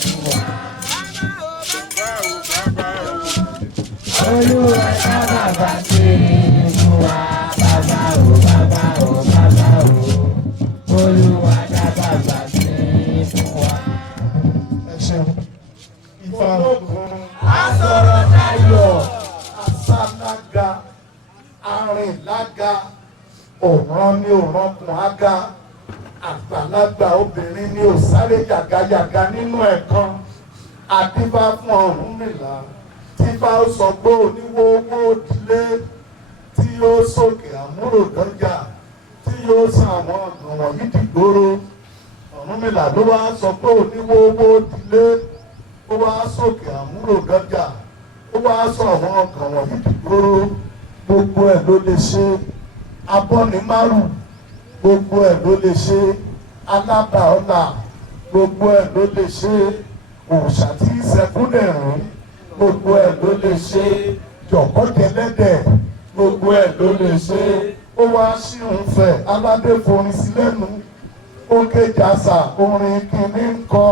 fún wa. Olúwa dábàá ṣe fún wa bàbá o bàbá o bàbá o Olúwa dábàá ṣe fún wa. ẹ ṣeun ifá Asọ̀rọ̀ dayọ̀. asánága arìnlága òràn ní òrànkùn ága àgbàlagbà obìnrin ní òsáré yàgàyàgà nínú ẹ̀kan àdíbá fún Ọ̀rúnmìlà tífá ó sọ pé oníwó owó òdílé tí yóò sókè àmúròdọ́jà tí yóò san àwọn ọ̀nà wọ̀nyí dìgboro Ọ̀rúnmìlà ló wá sọ pé oníwó owó òdílé ó wá sókè àmúròdọ́jà ó wá sọ àwọn ọkàn wọ̀nyí dìgboro gbogbo ẹ̀ ló lè ṣe abọ́nimárù gbogbo ẹ̀ ló lè ṣe alábàọ́là gbogbo ẹ̀ ló lè ṣe òòṣà tí ìṣẹ́kúnlẹ̀rún gbogbo ẹ̀ ló lè ṣe jọ̀kọ́tẹ̀lẹ́dẹ̀ gbogbo ẹ̀ ló lè ṣe ó wá sí òǹfẹ̀ aládé forin sí lẹ́nu ó kéjàsà orin kìíní ń kọ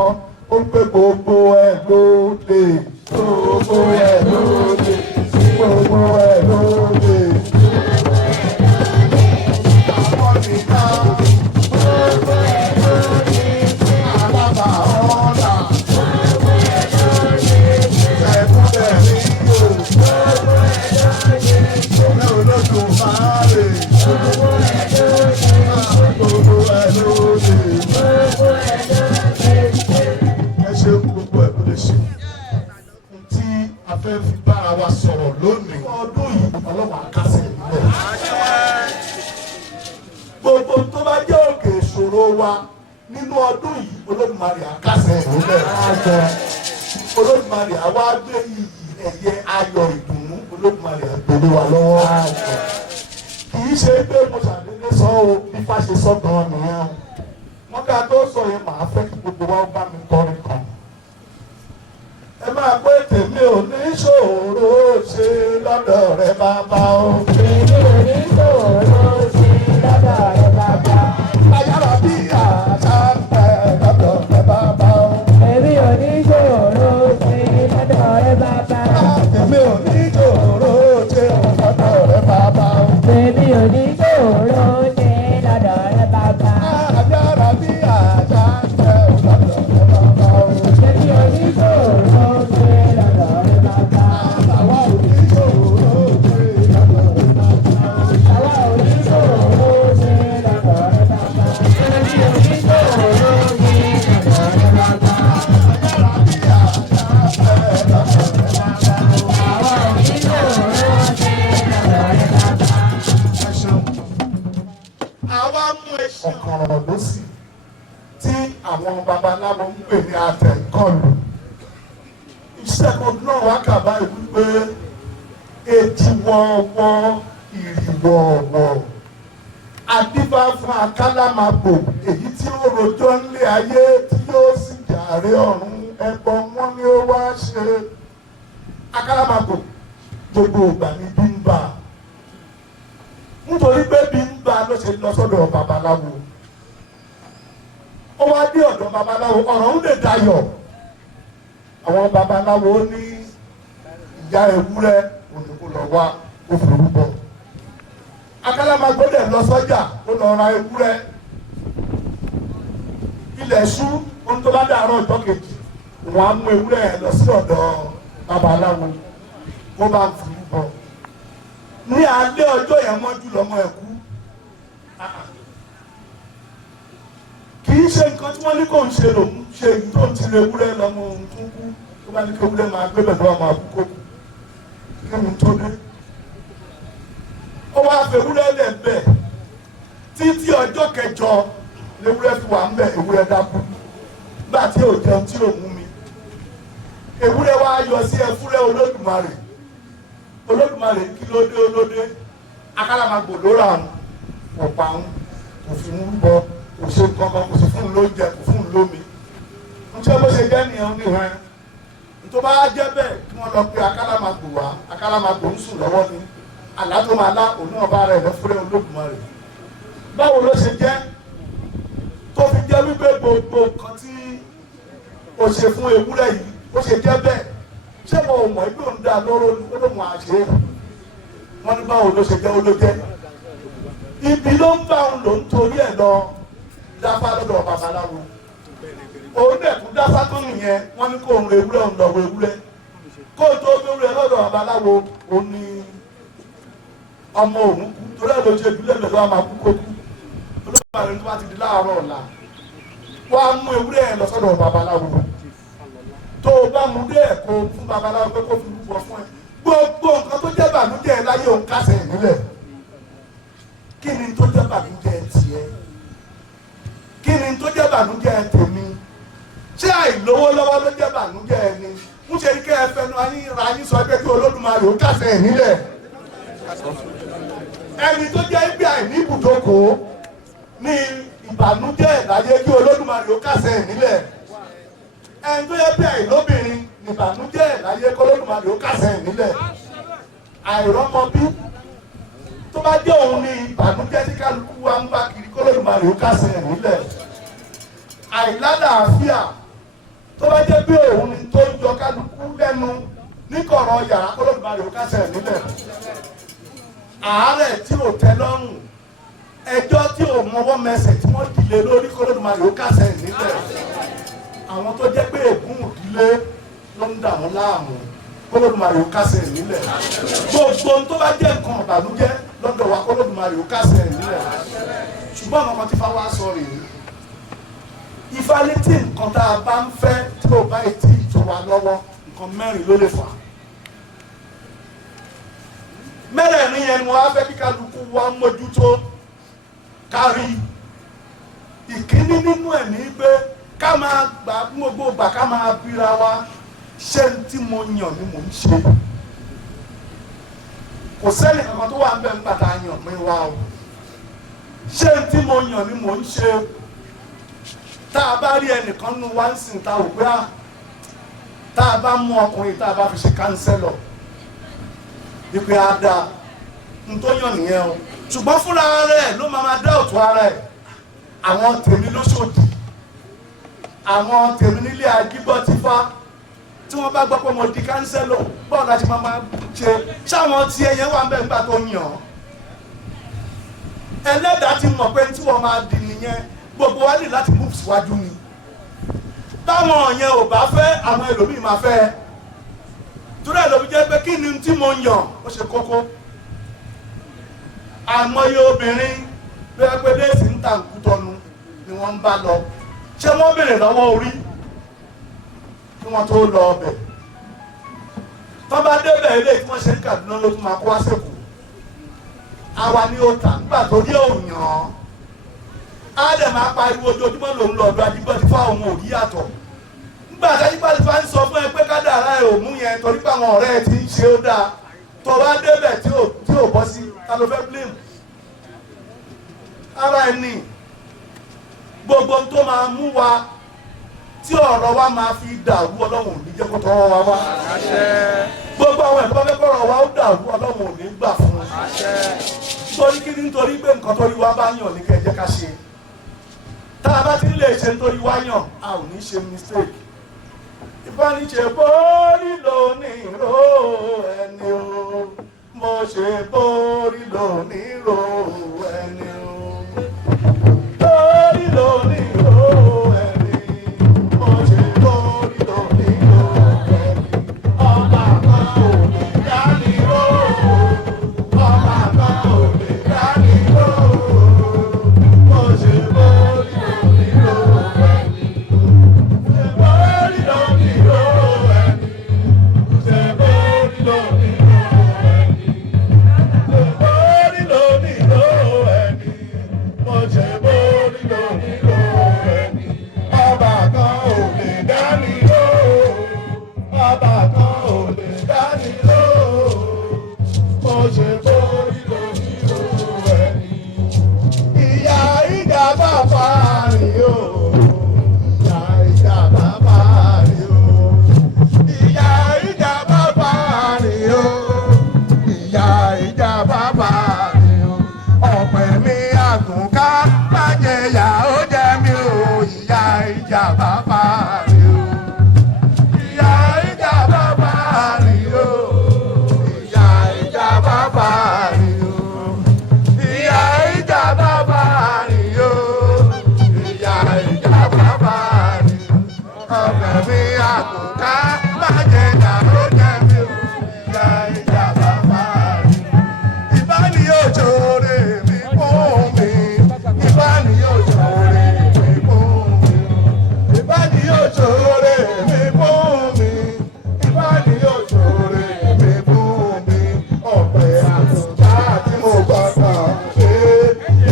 ó pé gbogbo ẹ̀ ló lè gbogbo ẹ̀ ló lè gbogbo ẹ̀ ló lè. Àbọ̀nìká gbogbo ẹ̀ ló lè alábàárọ̀là gbogbo ẹ̀ ló lè ẹ̀kúnlẹ̀ rí o gbogbo ẹ̀ ló lè ọ̀rẹ́ Olódùmarè gbogbo ẹ̀ ló lè gbogbo ẹ̀ ló lè gbogbo ẹ̀ ló lè ẹ ṣe gbogbo ẹ̀ ló lè ṣe tí a fẹ́ fi bára wa sọ̀rọ̀ lónìí ọdún yìí ọlọ́wọ́ àkásẹ̀ nílẹ̀. Gbogbo tó bá jẹ́ òkè ìṣòro wa nínú ọdún yìí Olódùmarè àkásẹ̀ nílẹ̀. Olódùmarè àwa gbé iyì ẹ̀yẹ ayọ̀ ìdùnnú Olódùmarè àgbélé wa lọ́wọ́. Kì í ṣe pé mo ṣàdédé sọ o bí fáṣe sọ gan-an nìyẹn. Wọ́n ká tó sọ yẹn màá fẹ́ kí gbogbo wa bá mi kọrin kan. máa pé tèmi ò ní ṣòro ṣe lọ́dọ̀ rẹ bàbá o. Èmi ò ní ṣòro ṣe lọ́dọ̀ rẹ bàbá. Ayára bí àṣà ń bẹ lọ́dọ̀ rẹ bàbá o. Èmi ò ní ṣòro ṣe lọ́dọ̀ rẹ bàbá. Tèmi ò ní ṣòro ṣe lọ́dọ̀ rẹ bàbá o. Èmi ò ní ṣòro ṣe lọ́dọ̀ rẹ bàbá. Ayára bí àṣà ń bẹ lọ́dọ̀ rẹ bàbá o. Èmi ò ní ṣòro ṣe lọ́dọ̀ rẹ bàbá. Àwa ò ní ṣòro ṣe lọ́dọ̀ rẹ bàbá o. Àwa ò ní ṣòro ṣe lọ́dọ̀ rẹ bàbá. Èmi ò ní ṣòro ṣe lọ́dọ̀ rẹ bàbá. Ayára bí àṣà ń bẹ lọ́dọ̀ rẹ bàbá o. Àwa ò ní ṣòro ṣe lọ́dọ̀ rẹ bàbá. Àwa mú ẹṣin ọ̀kọ̀rọ̀ ló sì tí àwọn babaláwo ń pè ní àtẹ̀kọ́lù. Iṣẹ́ kan náà wá kà báyìí wípé etí wọ́ọ́wọ́ ìrìwọ̀ọ̀wọ̀. Adífá fún akálàmàgbò èyí tí ó rojọ́ nílé ayé tí yóò sì jàre ọ̀run ẹ̀gbọ́n wọn ni ó wá ṣe. Akálàmàgbò gbogbo ìgbà ní bí ń bà á. Nítorí pé bí ń bá ló ṣe lọ sọ́dọ̀ babaláwo ó wá dé ọ̀dọ̀ babaláwo ọ̀rọ̀ ń lè dayọ̀ àwọn babaláwo ní ìyá ewúrẹ́ òní kò lọ wá ó fi rúbọ Akálàmàgbò dẹ̀ lọ sọ́jà ó lọ ra ewúrẹ́ ilẹ̀ ṣú ohun tó bá dàárọ̀ ọjọ́ kejì wọn á mú ewúrẹ́ yẹn lọ sí ọ̀dọ̀ babaláwo ó bá ń fi rúbọ ní alẹ́ ọjọ́ yẹn mọ́jú lọ́mọ ẹ̀ kú kì í ṣe nǹkan tí wọ́n ní kò ń ṣe lòun ṣe èyí tó ń tiri ewúrẹ́ lọ́mọ ohun tó kú tó bá ní kí ewúrẹ́ máa gbé bẹ̀rẹ̀ ọmọ àkókò kí ni tó dé ó wá fẹ́ ewúrẹ́ lẹ̀ bẹ̀ títí ọjọ́ kẹjọ ewúrẹ́ fi wà ń bẹ̀ ewúrẹ́ dákú nígbà tí ò jẹun tí ò mú mi ewúrẹ́ wá yọ sí ẹfúrẹ́ Olódùmarè Olódùmarè kí ló dé olóde Akálàmàgbò ló rà ń ọ̀pá ń kò fi ń bọ kò ṣe kankan kò sì fún un lóúnjẹ kò fún un lómi ń ṣe bó ṣe jẹ́ nìyẹn níhàn tó bá jẹ́ bẹ́ẹ̀ kí wọ́n lọ pe Akálàmàgbò wá Akálàmàgbò ń sùn lọ́wọ́ ni àlá tó máa lá òun náà bá rẹ̀ lẹ́fúrẹ́ Olódùmarè báwo ló ṣe jẹ́ tó fi jẹ́ wípé gbogbo nǹkan tí o ṣe fún ewúrẹ́ yìí ó ṣe jẹ́ bẹ́ẹ̀ ṣé wọn ò mọ̀ ẹgbẹ́ òun dá lọ́rọ́ olóhùn àṣẹ wọn ní báwo ló ṣe jẹ́ olójẹ́ ibi ló ń bá òun lò ń torí ẹ̀ lọ dáfá lọ́dọ̀ babaláwo òun dẹ̀ tún dáfá tó nìyẹn wọ́n ní kó òun ewúrẹ́ òun lọ́wọ́ ewúrẹ́ kó o tó ewúrẹ́ lọ́dọ̀ babaláwo òun ní ọmọ òun kú torí ẹ̀ ló ṣe ìdílé lọ́dọ̀ àmà kú kó kú Olódùmarè tó bá ti di láàárọ̀ ọ̀la wọ́n á mú ewúrẹ́ ẹ̀ lọ sọ́dọ̀ babaláwo tó o bá mú dé ẹ̀kọ́ fún babaláwo pé kó fi rúbọ fún ẹ gbogbo nǹkan tó jẹ́ bànújẹ́ láyé òun kásẹ̀ nílẹ̀ kí ni tó jẹ́ bànújẹ́ tiẹ̀ kí ni tó jẹ́ bànújẹ́ tèmi ṣé àìlówó lọ́wọ́ ló jẹ́ bànújẹ́ ẹni ń ṣe kí ẹ fẹnu ra yín sọ pé kí Olódùmarè ó kásẹ̀ nílẹ̀ ẹni tó jẹ́ ibi àìní ibùdókòó ní ìbànújẹ́ láyé kí Olódùmarè ó kásẹ̀ nílẹ̀ ẹni tó yẹ bí àìlóbìnrin nìbànújẹ́ láyé kí Olódùmarè ó kásẹ̀ nílẹ̀ àìrọ́mọbí tó bá jẹ́ òun ní ìbànújẹ́ tí kálukú wa ń bá kiri kí Olódùmarè ó kásẹ̀ nílẹ̀ àìlálàáfíà tó bá jẹ́ bí òun ní tó ń jọ kálukú lẹ́nu níkọ̀rọ̀ yàrá kí Olódùmarè ó kásẹ̀ nílẹ̀ àárẹ̀ tí ò tẹ́ lọ́rùn ẹjọ́ tí ò mọwọ́ mẹsẹ̀ tí wọ́n dìlé lórí kí Olódùmarè ó kásẹ̀ nílẹ̀ àwọn tó jẹ́ pé ègún ìdílé ló ń dà wọ́n láàmú kí Olódùmarè ó kásẹ̀ nílẹ̀ gbogbo tó bá jẹ́ nǹkan ìbànújẹ́ lọ́dọ̀ wa kí Olódùmarè ó kásẹ̀ nílẹ̀ ṣùgbọ́n àwọn kan ti fa wá sọ rèé Ifá létí nǹkan tá a bá ń fẹ́ tí ò bá etí ìjọ wa lọ́wọ́ nǹkan mẹ́rin ló lè fà á mẹ́rẹ̀ẹ̀rin yẹn ni wọ́n á fẹ́ kí kálukú wa mójútó kárí ìkíní nínú ẹ̀ ní pé ká máa gbà gbogbo gbà ká máa bíra wa ṣé n tí mo yàn ni mò ń ṣe kò sẹ́ni kankan tó wà ń bẹ̀ ń gbàtà yàn mí wá o ṣé n tí mo yàn ni mò ń ṣe tá a bá rí ẹnìkan nínú wa ń sìn ta ò pé tá a bá mú ọkùnrin tá a bá fi ṣe kánsẹ́lọ̀ wípé á dáa n tó yàn nìyẹn o ṣùgbọ́n fúnra rẹ̀ ló máa dá òtún ara ẹ̀ àwọn tèmi lóṣòdì àwọn tèmi nílé Ajíbọ́tífá tí wọ́n bá gbọ́ pé mo di kánsẹ́lọ̀ bọ́ọ̀ láti máa ṣe ṣáwọn tí ẹyẹ wà ń bẹ̀ nígbà tó yàn ẹlẹ́dàá ti mọ̀ pé tí wọ́n máa di nìyẹn gbogbo wa ní láti move síwájú ni táwọn yẹn ò bá fẹ́ àwọn ẹlòmíì máa fẹ́ torí ẹ̀ ló fi jẹ́ pé kí ni tí mo yàn ó ṣe kókó àmọye obìnrin bẹ́ẹ̀ pé léèsì ń ta Kútọ́nù ni wọ́n ń bá lọ ṣé wọ́n béèrè lọ́wọ́ orí kí wọ́n tó lọ ọbẹ̀ tó bá débẹ̀ ilé tí wọ́n ṣe ń Kàdúná ló tún máa kó wá sẹ́kù àwa ni ó tà nígbà tó rí òyàn á dẹ̀ máa pariwo ojoojúmọ́ lòun lọ ọ̀dọ̀ Ajíbọ́tífá òun ò rí yàtọ̀ nígbà tí Ajíbọ́tífá ń sọ fún ẹ pé kádàrá ẹ ò mú yẹn torí pé àwọn ọ̀rẹ́ ẹ ti ń ṣe ó dáa tó bá débẹ̀ tí ò bọ́ sí ta ló fẹ́ blame ara ẹ ní gbogbo tó máa mú wa tí ọ̀rọ̀ wa máa fi dàrú Ọlọ́run ò ní jẹ́ kó tọwọ́ wa wá gbogbo àwọn ẹ̀kọ́ fẹ́ kọ́rọ̀ wa ó dàrú Ọlọ́run ò ní gbà fún un torí kí ni nítorí pé nǹkan torí wa bá yàn ní kẹ́ jẹ́ ká ṣe tá a bá ti lè ṣe nítorí wá yàn a ò ní ṣe mistake ìbániṣe borí lónìí ro ẹni o mo ṣe borí lónìí ro ẹni o borí lónìí ro ẹni mo ṣe borí lónìí ro ẹni ọba kan ò lè dání ro ọba kan ò lè dání ro mo ṣe borí lónìí ro ẹni ṣe borí lónìí ro ẹni ṣe borí lónìí ro ẹni ṣe borí lónìí ro ẹni mo ṣe borí lónìí ro ẹni ọba kan ò lè dání ro ọba kan ò lè dání ro mo ṣe borí lónìí ro ẹni ìyá ìjà bàbá rìn o ìyá ìjà bàbá rìn o ìyá ìjà bàbá rìn o ìyá ìjà bàbá rìn o ọ̀pẹ mi àgùnká májèyà ó jẹ mí o ìyá ìjà bàbá rìn o ìyá ìjà bàbá rìn o ìyá ìjà bàbá rìn o ìyá ìjà bàbá rìn o ìyá ìjà bàbá rìn o ọ̀pẹ mi àgùnká májèyà ó jẹ mí o ìyá ìjà bàbá rìn o ìbáni yóò ṣoore mi fún mi ìbáni yóò ṣoore mi fún mi ìbáni yóò ṣoore mi fún mi ìbáni yóò ṣoore mi fún mi ọ̀pẹ àtúntà tí mo gbọ́dọ̀ ṣe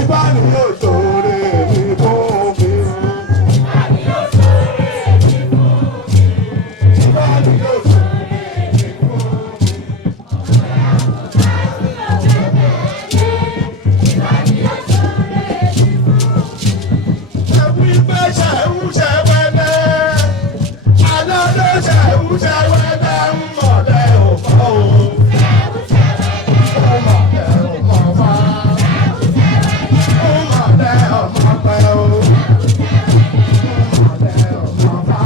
ìbáni yóò ṣoore mi fún mi ìbáni yóò ṣoore mi fún mi ìbáni yóò ṣoore mi fún mi. Ẹ̀wí pé ṣẹ̀wú ṣẹ̀wẹ́lẹ́, àná ló ṣẹ̀wú ṣẹ̀wẹ́lẹ́ ń mọ̀lẹ́ òfò o. Ó mọ̀lẹ́ òmò fa, ó mọ̀lẹ́ ọmọ pẹ́ o. Ó mọ̀lẹ́ ọmọ fa.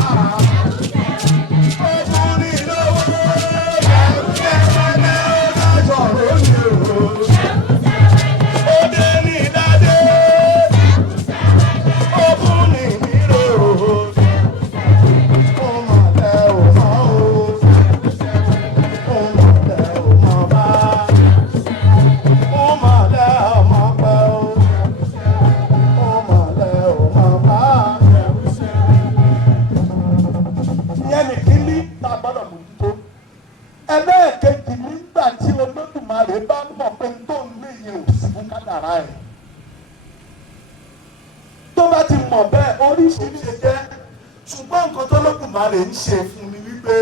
Ó fún ní lówó, ṣẹ̀wú ṣẹ̀wẹ́lẹ́ ó lọ́jọ́ lónìí o. Ó dé ní dádé. Ó fún ní nílò ó mọ̀lẹ́ òmò o ó mọ̀lẹ́ òmò bá ó mọ̀lẹ́ ọmọ pẹ́ o ó mọ̀lẹ́ òmò bá. Ìyẹn nìkíní tá a gbọ́dọ̀ mójútó. Ẹlẹ́ẹ̀kejì nígbà tí Olódùmarè bá mọ̀ pé tó ń lé yẹn ò sí fún kádàrá ẹ̀ tó bá ti mọ̀ bẹ́ẹ̀ oríṣiríṣi jẹ́ ṣùgbọ́n nǹkan tó Olódùmarè ń ṣe fún mi wípé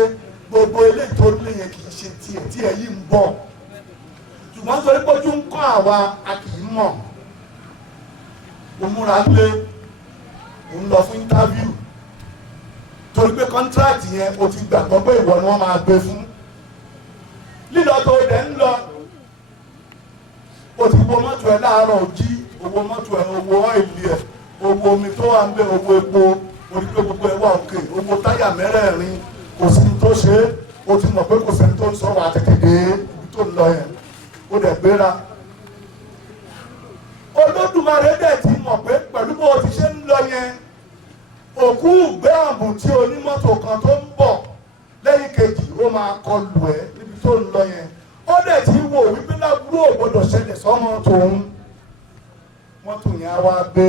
gbogbo eléyìí tó lé yẹn kì í ṣe tiẹ̀ tí ẹ yìí ń bọ̀ ṣùgbọ́n torí pé ojú ń kọ́ àwa a kì í mọ̀ mo múra lé mo ń lọ fún interview torí pé kọ́ńtíráàtì yẹn o ti gbàgbọ́ pé ìwọ ni wọ́n máa gbé fún lílọ tó dẹ̀ ń lọ o ti wo mọ́tò ẹ̀ láàárọ̀ jí owó mọ́tò ẹ̀ owó ọ́ìlì ẹ̀ owó omi tó wà ń bẹ owó epo orí pé gbogbo ẹ̀ wà òkè owó táyà mẹ́rẹ̀ẹ̀rin kò sí ní tó ṣe é o ti mọ̀ pé kò sẹ́ni tó ń sọ wà tètè dé ibi tó ń lọ yẹn o dẹ̀ gbéra Olódùmarè dẹ̀ ti mọ̀ pé pẹ̀lú bó o ti ṣe ń lọ yẹn òkú gbé ààbò tí onímọ́tò kan tó ń bọ̀ lẹ́yìn kejì ó máa kọlù ẹ́ níbi tó ń lọ yẹn ó dẹ̀ ti wò wípé lábúrò ò gbọdọ̀ ṣẹlẹ̀ sọ́mọ tòun mọ́tò yẹn á wá gbé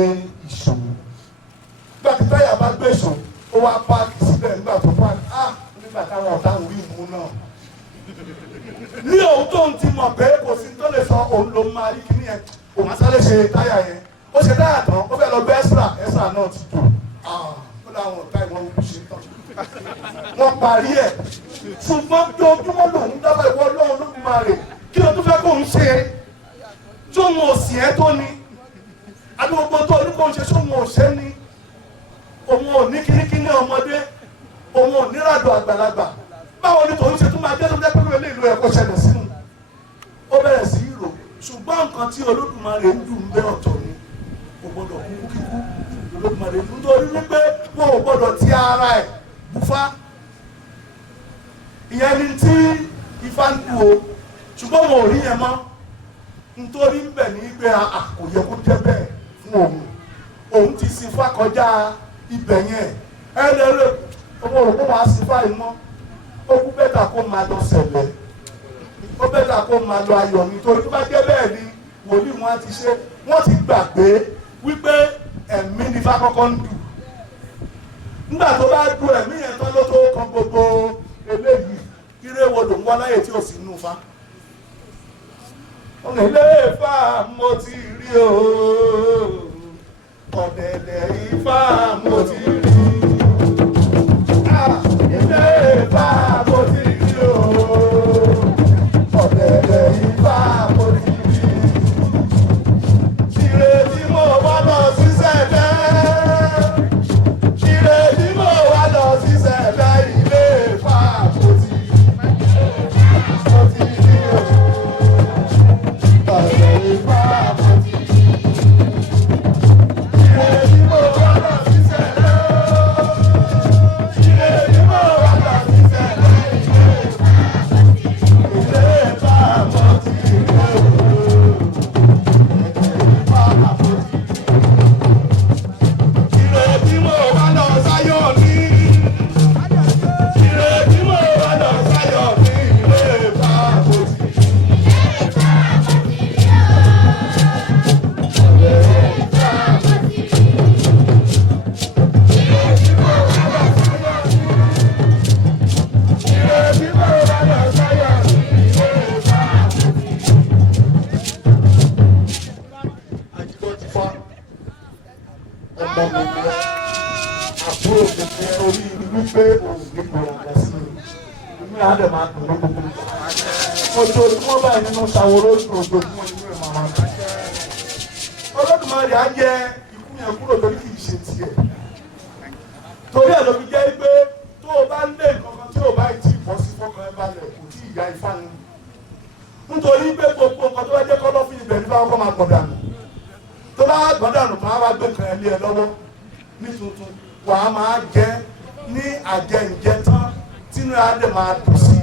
ìṣó nígbà tí táyà bá gbé ìṣó ó wá páàkì síbẹ̀ nígbà tó páàkì nígbà táwọn ọ̀tá ń rí ìmú náà ní òun tó ń ti mọ̀ pé kò sí tó lè sọ òun ló máa rí kíní yẹn òun á sáré ṣe táyà yẹn ó ṣe táyà tán ó fẹ́ lọ gbé ẹ́sà náà ti dùn ó láwọn ọ̀tá ìwọ̀n ń ṣe tán wọ́n parí ẹ̀ ṣùgbọ́n ojoojúmọ́ lòun dábàá ìwọ Ọlọ́run ló máa rè kí ló tún fẹ́ kó ń ṣe tó ń òsì ẹ́ tó ní adúgbò tó ní kó ń ṣe sóhun òṣè ní òun ò ní kíníkíní ọmọdé òun ò ní ràdò àgbàlagbà báwo ni tòun ṣe tún máa jẹ́ tó jẹ́ pé ilé ìlú ẹ̀kọ́ ṣẹlẹ̀ sínú ó bẹ̀rẹ̀ sí í rò ṣùgbọ́n nǹkan tí Olódùmarè ń dùn bẹ́ ọ̀tọ̀ ni kò gbọdọ̀ kúkú kíkú Olódùmarè nítorí wípé wọn ò gbọdọ̀ ti ara ẹ̀ bùfá ìyẹn ni tí Ifá ń dù o ṣùgbọ́n wọn ò rí yẹn mọ́ nítorí ń bẹ̀ ní pé kò yẹ kó jẹ́ bẹ́ẹ̀ fún òun ti sin Ifá kọjá ibẹ̀ yẹn ẹlẹ́rẹ́ ọmọ òrùkọ́ wàá sin Ifá yìí mọ́ ó kú bẹ́tà kó máa lọ sẹ̀lẹ̀ ó bẹ́tà kó máa lọ ayọ̀ nítorí tó bá jẹ́ bẹ́ẹ̀ ni wòlíì wọn ti ṣe wọ́n ti gbàgbé wípé ẹ̀mí ni Ifá kọ́kọ́ ń dù nígbà tó bá du ẹ̀mí yẹn tán ló tó kan gbogbo eléyìí ire wo ló ń wá láyè tí ò sí nù Ifá ọ̀nà ilé Ifá mo ti rí o ọ̀dẹ̀dẹ̀ Ifá mo ti rí ilé Ifá mo ti rí o ọ̀dẹ̀dẹ̀ Ifá mo ti rí ire tí mo wá lọ sí sẹ́lẹ̀. Ojoojúmọ́ báyìí nínú ṣàwòrán ojoojúmọ́ nínú ẹ̀ máa ń bá. Olódùmarè á jẹ ikú yẹn kúrò lórí kì í ṣe tiẹ̀. Torí ẹ̀ ló fi jẹ́ pé tó o bá ń lé nǹkan tí o bá ti bọ́ sí fọ́kàn ẹ balẹ̀ kò tí ì ya Ifá ni. Nítorí pé gbogbo nǹkan tó bá jẹ́ kọ́lọ́ fún ibẹ̀ nípa ọkọ̀ máa gbọ̀n dànù. Tó bá gbọ̀n dànù tó á wá gbé nǹkan ẹ lé ẹ lọ́wọ́ ní tuntun wà á máa jẹ ní àjẹ ìjẹ tán tínú ẹ á dẹ̀ máa dùn sí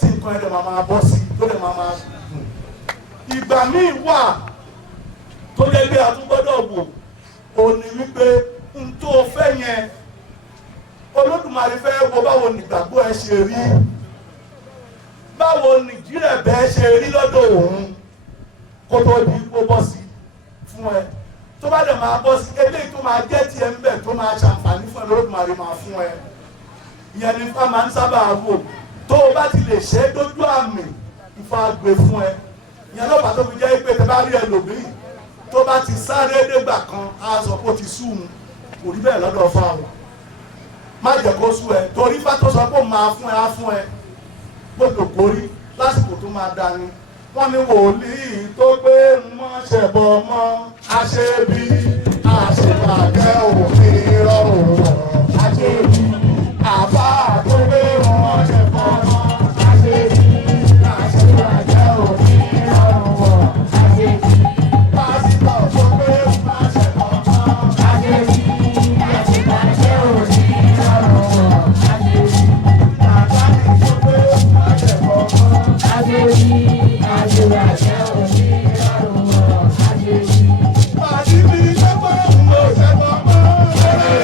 tí nǹkan ẹ dẹ̀ máa bọ́ sí tó dẹ̀ máa dùn. Ìgbà míì wà tó lé gbé àtúgbọ́dọ̀ wò ó ní wípé n tó fẹ́ yẹn Olódùmarè fẹ́ wo báwo nìgbàgbọ́ ẹ ṣe rí báwo nìjírẹ̀ bẹ́ẹ̀ ṣe rí lọ́dọ̀ òun kó tó di kó bọ́ sí fún ẹ tó bá dẹ̀ máa bọ́ sí eléyìí tó máa jẹ́ tiẹ̀ ń bẹ̀ tó máa ṣàǹfààní fún ẹ Olódùmarè máa fún ẹ ìyẹn ní Ifá máa ń sábà wò tó o bá ti lè ṣe é dójú àmì Ifá gbé fún ẹ ìyẹn lọ́pàá tó fi jẹ́ pé tẹ bá rí ẹlòmíì tó bá ti sáré dégbà kan á sọ pé ó ti sú un kò rí bẹ́ẹ̀ lọ́dọ̀ Ifá o má jẹ́ kó sú ẹ torí Ifá tó sọ pé ó máa fún ẹ á fún ẹ gbọ́dọ̀ kórí lásìkò tó máa dání wọ́n ní wòlíì tó gbé mọ́ ṣẹ̀bọ̀ mọ́ àṣebí àṣebàjẹ́ òfin rọrùn àṣebí àbá tó gbé wọn ṣe fọmọ àṣetì àṣewàjẹ́ òní ọrùn wọ̀ àṣetì pásítọ̀ tó gbé wọn ṣe fọmọ àṣetì àṣewàjẹ́ òní ọrùn wọ̀ àṣetì àtàlì tó gbé wọn ṣe fọmọ àṣetì àṣewàjẹ́ òní ọrùn wọ̀ àṣetì pàdé mi lọ́pọ̀ òun ò ṣe fọmọ ọ̀rẹ́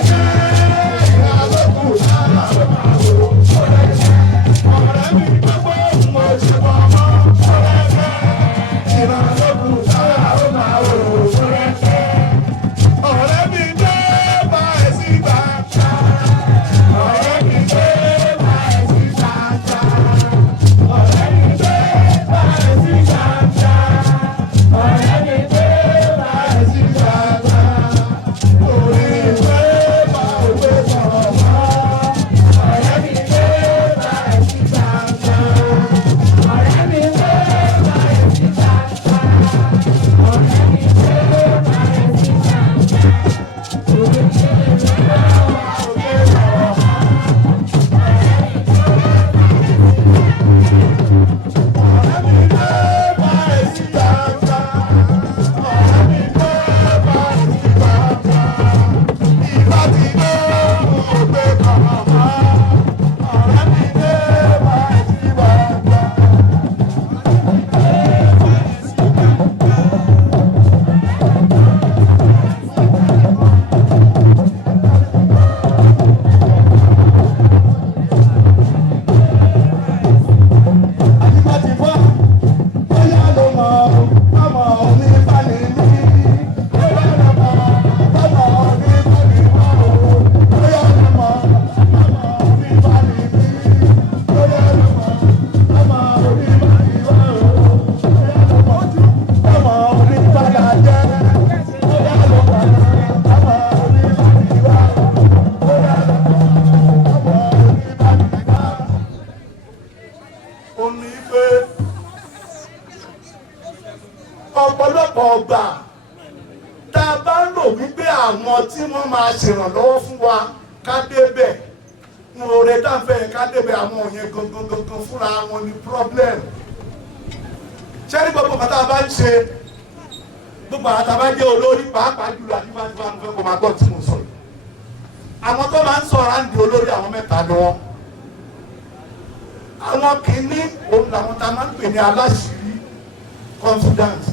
ọ̀pọ̀lọpọ̀ ọgbà tá a bá ń lò wípé àwọn tí wọ́n máa ṣèrànlọ́wọ́ fún wa ká débẹ̀ ń oore tá a fẹ́ ká débẹ̀ àwọn òyìn gangan fúnra wọn ní problem. ṣé ní gbogbo nǹkan tá a bá ń ṣe gbogbo àwọn tá a bá jẹ́ olórí pàápàá jùlọ àdìbò àti wọn fẹ́ kó máa gbọ́ tí mo sọ yìí. àwọn tó máa ń sọ̀rọ̀ àǹdí olórí àwọn mẹ́ta ni wọ́n. àwọn kìíní òun làwọn tá a máa ń pè ní aláṣìírí confidence.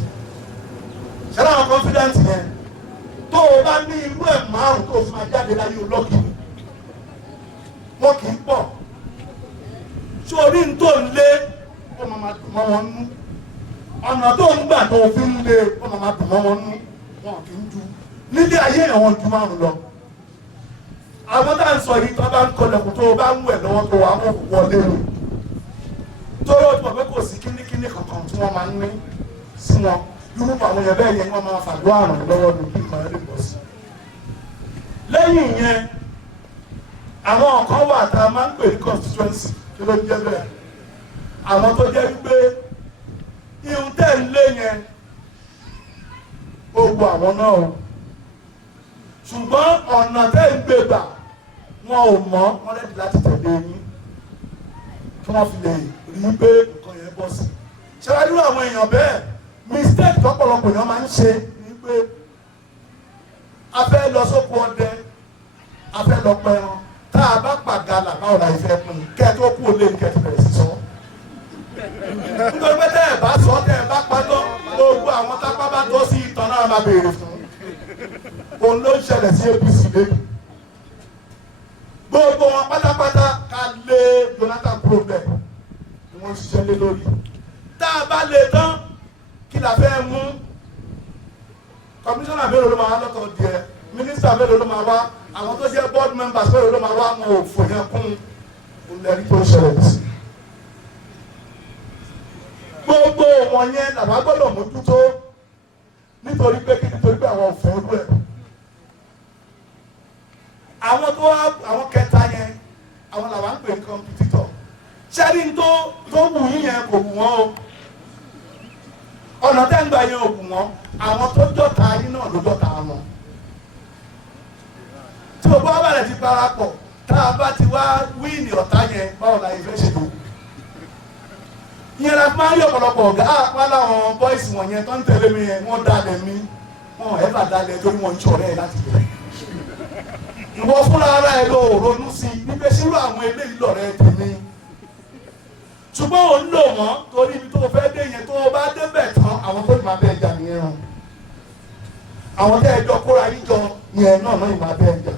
ṣẹlẹ̀ àwọn confidence yẹn tó o bá ní irú ẹ̀ márùn tó o fi máa jáde láyé olókì wọn kì í pọ̀ sórí n tó ń lé ó máa dùn mọ́ wọn nú ọ̀nà tó ń gbà tó o fi ń lé ó máa dùn mọ́ wọn nú wọn kì í ju nílé ayé yẹn wọn ju márùn lọ àwọn tá à ń sọ yìí tó bá ń kọlẹ̀kùn tó o bá ń wẹ̀ lọ́wọ́ tó wà á mọ̀ wọlé rò tó o tó o pé kò sí kíníkíní kankan tí wọ́n máa ń ní sí wọn irú àwọn yẹn bẹ́ẹ̀ yẹn wọ́n máa fàdúrà ràn lọ́wọ́ ní kí nǹkan lè pọ̀ sí. lẹ́yìn yẹn àwọn kan wà tá a máa ń pè ní constituency kí ló jẹ́ bẹ́ẹ̀ àwọn tó jẹ́ wípé ihun tẹ́ ń lé yẹn ó gbọ́ àwọn náà o ṣùgbọ́n ọ̀nà tẹ́ ń gbé gbà wọn ò mọ̀ wọ́n lẹ́dí láti tẹ̀lé yín kí wọ́n fi lè rí pé nǹkan yẹn bọ́ sí. ṣé wàá dúró àwọn èèyàn bẹ́ẹ̀ mistake tọ́pọ̀lọpọ̀ èèyàn máa ń ṣe ni pé a fẹ́ lọ sóko ọdẹ a fẹ́ lọ pẹran tá a bá pàgàlà báwo la ìfẹ́ pin kẹ́ ẹ tó kú olè kẹ́ ẹ ti bẹ̀rẹ̀ sí sọ. nítorí pé tẹ́ ẹ bá sọ tẹ́ ẹ bá pátọ́ gbogbo àwọn tápá bá tó sí ìtàn náà máa béèrè fún òun ló ń ṣẹlẹ̀ sí APC lẹ́nu. gbogbo wọn pátápátá ká lé Jonathan kúrò bẹ́ẹ̀ ni wọ́n ń ṣiṣẹ́ lé lórí. tá a bá lè tán kí la fẹ́ mú kọmíṣánná mélòó ló máa wá lọ́tọ̀ díẹ̀ mínísítà mélòó ló máa wá àwọn tó jẹ́ board members mélòó ló máa wá wọn ò fò yẹn kún olùdarí tó ṣẹlẹ̀ sí. gbogbo wọn yẹn làwọn gbọ́dọ̀ mójútó nítorí pé àwọn òfin olú ẹ̀. àwọn tó wá àwọn kẹta yẹn àwọn làwọn ń pè ní competitor ṣẹ́rí tó wù yín yẹn kò wù wọ́n o ọ̀nà tẹ́ǹgbà yẹn ò wù wọ́n àwọn tó jọ̀ta yín náà ló jọ̀ta wọn. tí o bá bẹ̀rẹ̀ ti parapọ̀ tá a bá ti wá wíìnì ọ̀tá yẹn báwo la ìfẹ́ ṣe tó ìyẹn la fi máa ń rí ọ̀pọ̀lọpọ̀ ọ̀gá àpá láwọn bọ́ìsì wọ̀nyẹn tó ń tẹ̀lé mi yẹn wọ́n dalẹ̀ mi wọ́n ẹ̀fà dalẹ̀ torí wọ́n ń ṣọ̀rẹ́ ẹ̀ láti bẹ̀rẹ̀ ìwọ fúnra ara ẹ̀ ló ronú sí i wípé sírú àwọn eléyìí lọ̀rẹ́ tèmi ṣùgbọ́n ò ń lò wọ́n torí ibi tó fẹ́ dé yẹn tó o bá débẹ̀ tán àwọn tó máa bẹ́ẹ̀ jà nìyẹn rán àwọn tẹ́ ẹ jọ kóra yín jọ yẹn náà náà máa bẹ́ẹ̀ jà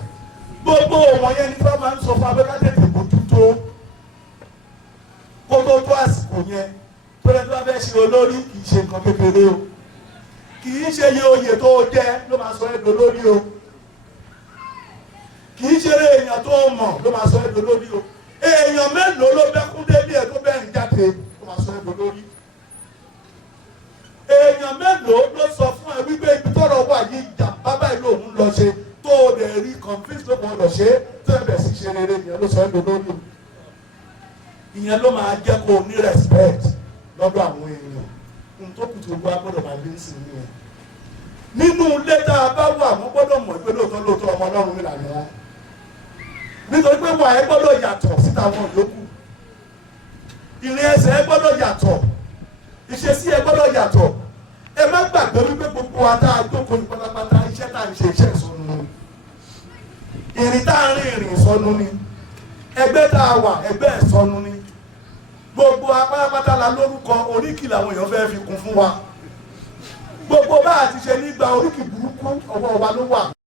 gbogbo wọn yẹn ní fẹ́ máa ń sọ fún abẹ́ká tètè bójútó kó tó tó àsìkò yẹn tó lẹ́nu bá fẹ́ ṣe olórí kì í ṣe nǹkan kékeré o kì í ṣe iye oyè tó o jẹ́ ló máa sọ ẹ́ dolórí o kì í ṣe èèyàn tó o mọ̀ ló máa sọ ẹ́ dolórí o èèyàn mélòó ló bẹ́kún débi ẹ̀ tó bẹ́ẹ̀ ń jáde ló máa sọ ẹ́ dolórí èèyàn mélòó ló sọ fún ẹ wípé ibi tọ́rọ̀ wà yìí ìjà bábà ìlú òun lọ ṣe tó o lè rí conflict tó kọ́ lọ ṣe tó ẹ bẹ̀ sí ṣe rere ìyẹn ló sọ ẹ́ dolórí o ìyẹn ló máa jẹ́ kó o ní respect lọ́dọ̀ àwọn èèyàn ohun tó kù tó gbọ́ agbọ́dọ̀ máa bí ń sìn nìyẹn nínú ilé tá a bá wà wọ́n gbọ́dọ̀ mọ̀ pé lóòótọ́ ọmọ ọlọ́run mi làní wọn nítorí pé wà ẹ gbọ́dọ̀ yàtọ̀ síta wọn yòókù ìrìn ẹsẹ̀ ẹ gbọ́dọ̀ yàtọ̀ ìṣesí ẹ gbọ́dọ̀ yàtọ̀ ẹ má gbàgbé wípé gbogbo wa tá a jókòó ní pátápátá iṣẹ́ tá a ń ṣe iṣẹ́ ìsọnù ni ìrìn tá a ń rìn ìrìn ìsọnù ni ẹgbẹ́ tá a wà ẹgbẹ́ ìsọnù ni gbogbo apátápátá la lórúkọ oríkì làwọn èèyàn fẹ́ fi kún fún wa gbogbo bá a ti ṣe nígbà oríkì burúkú ọwọ́ wa ló wà.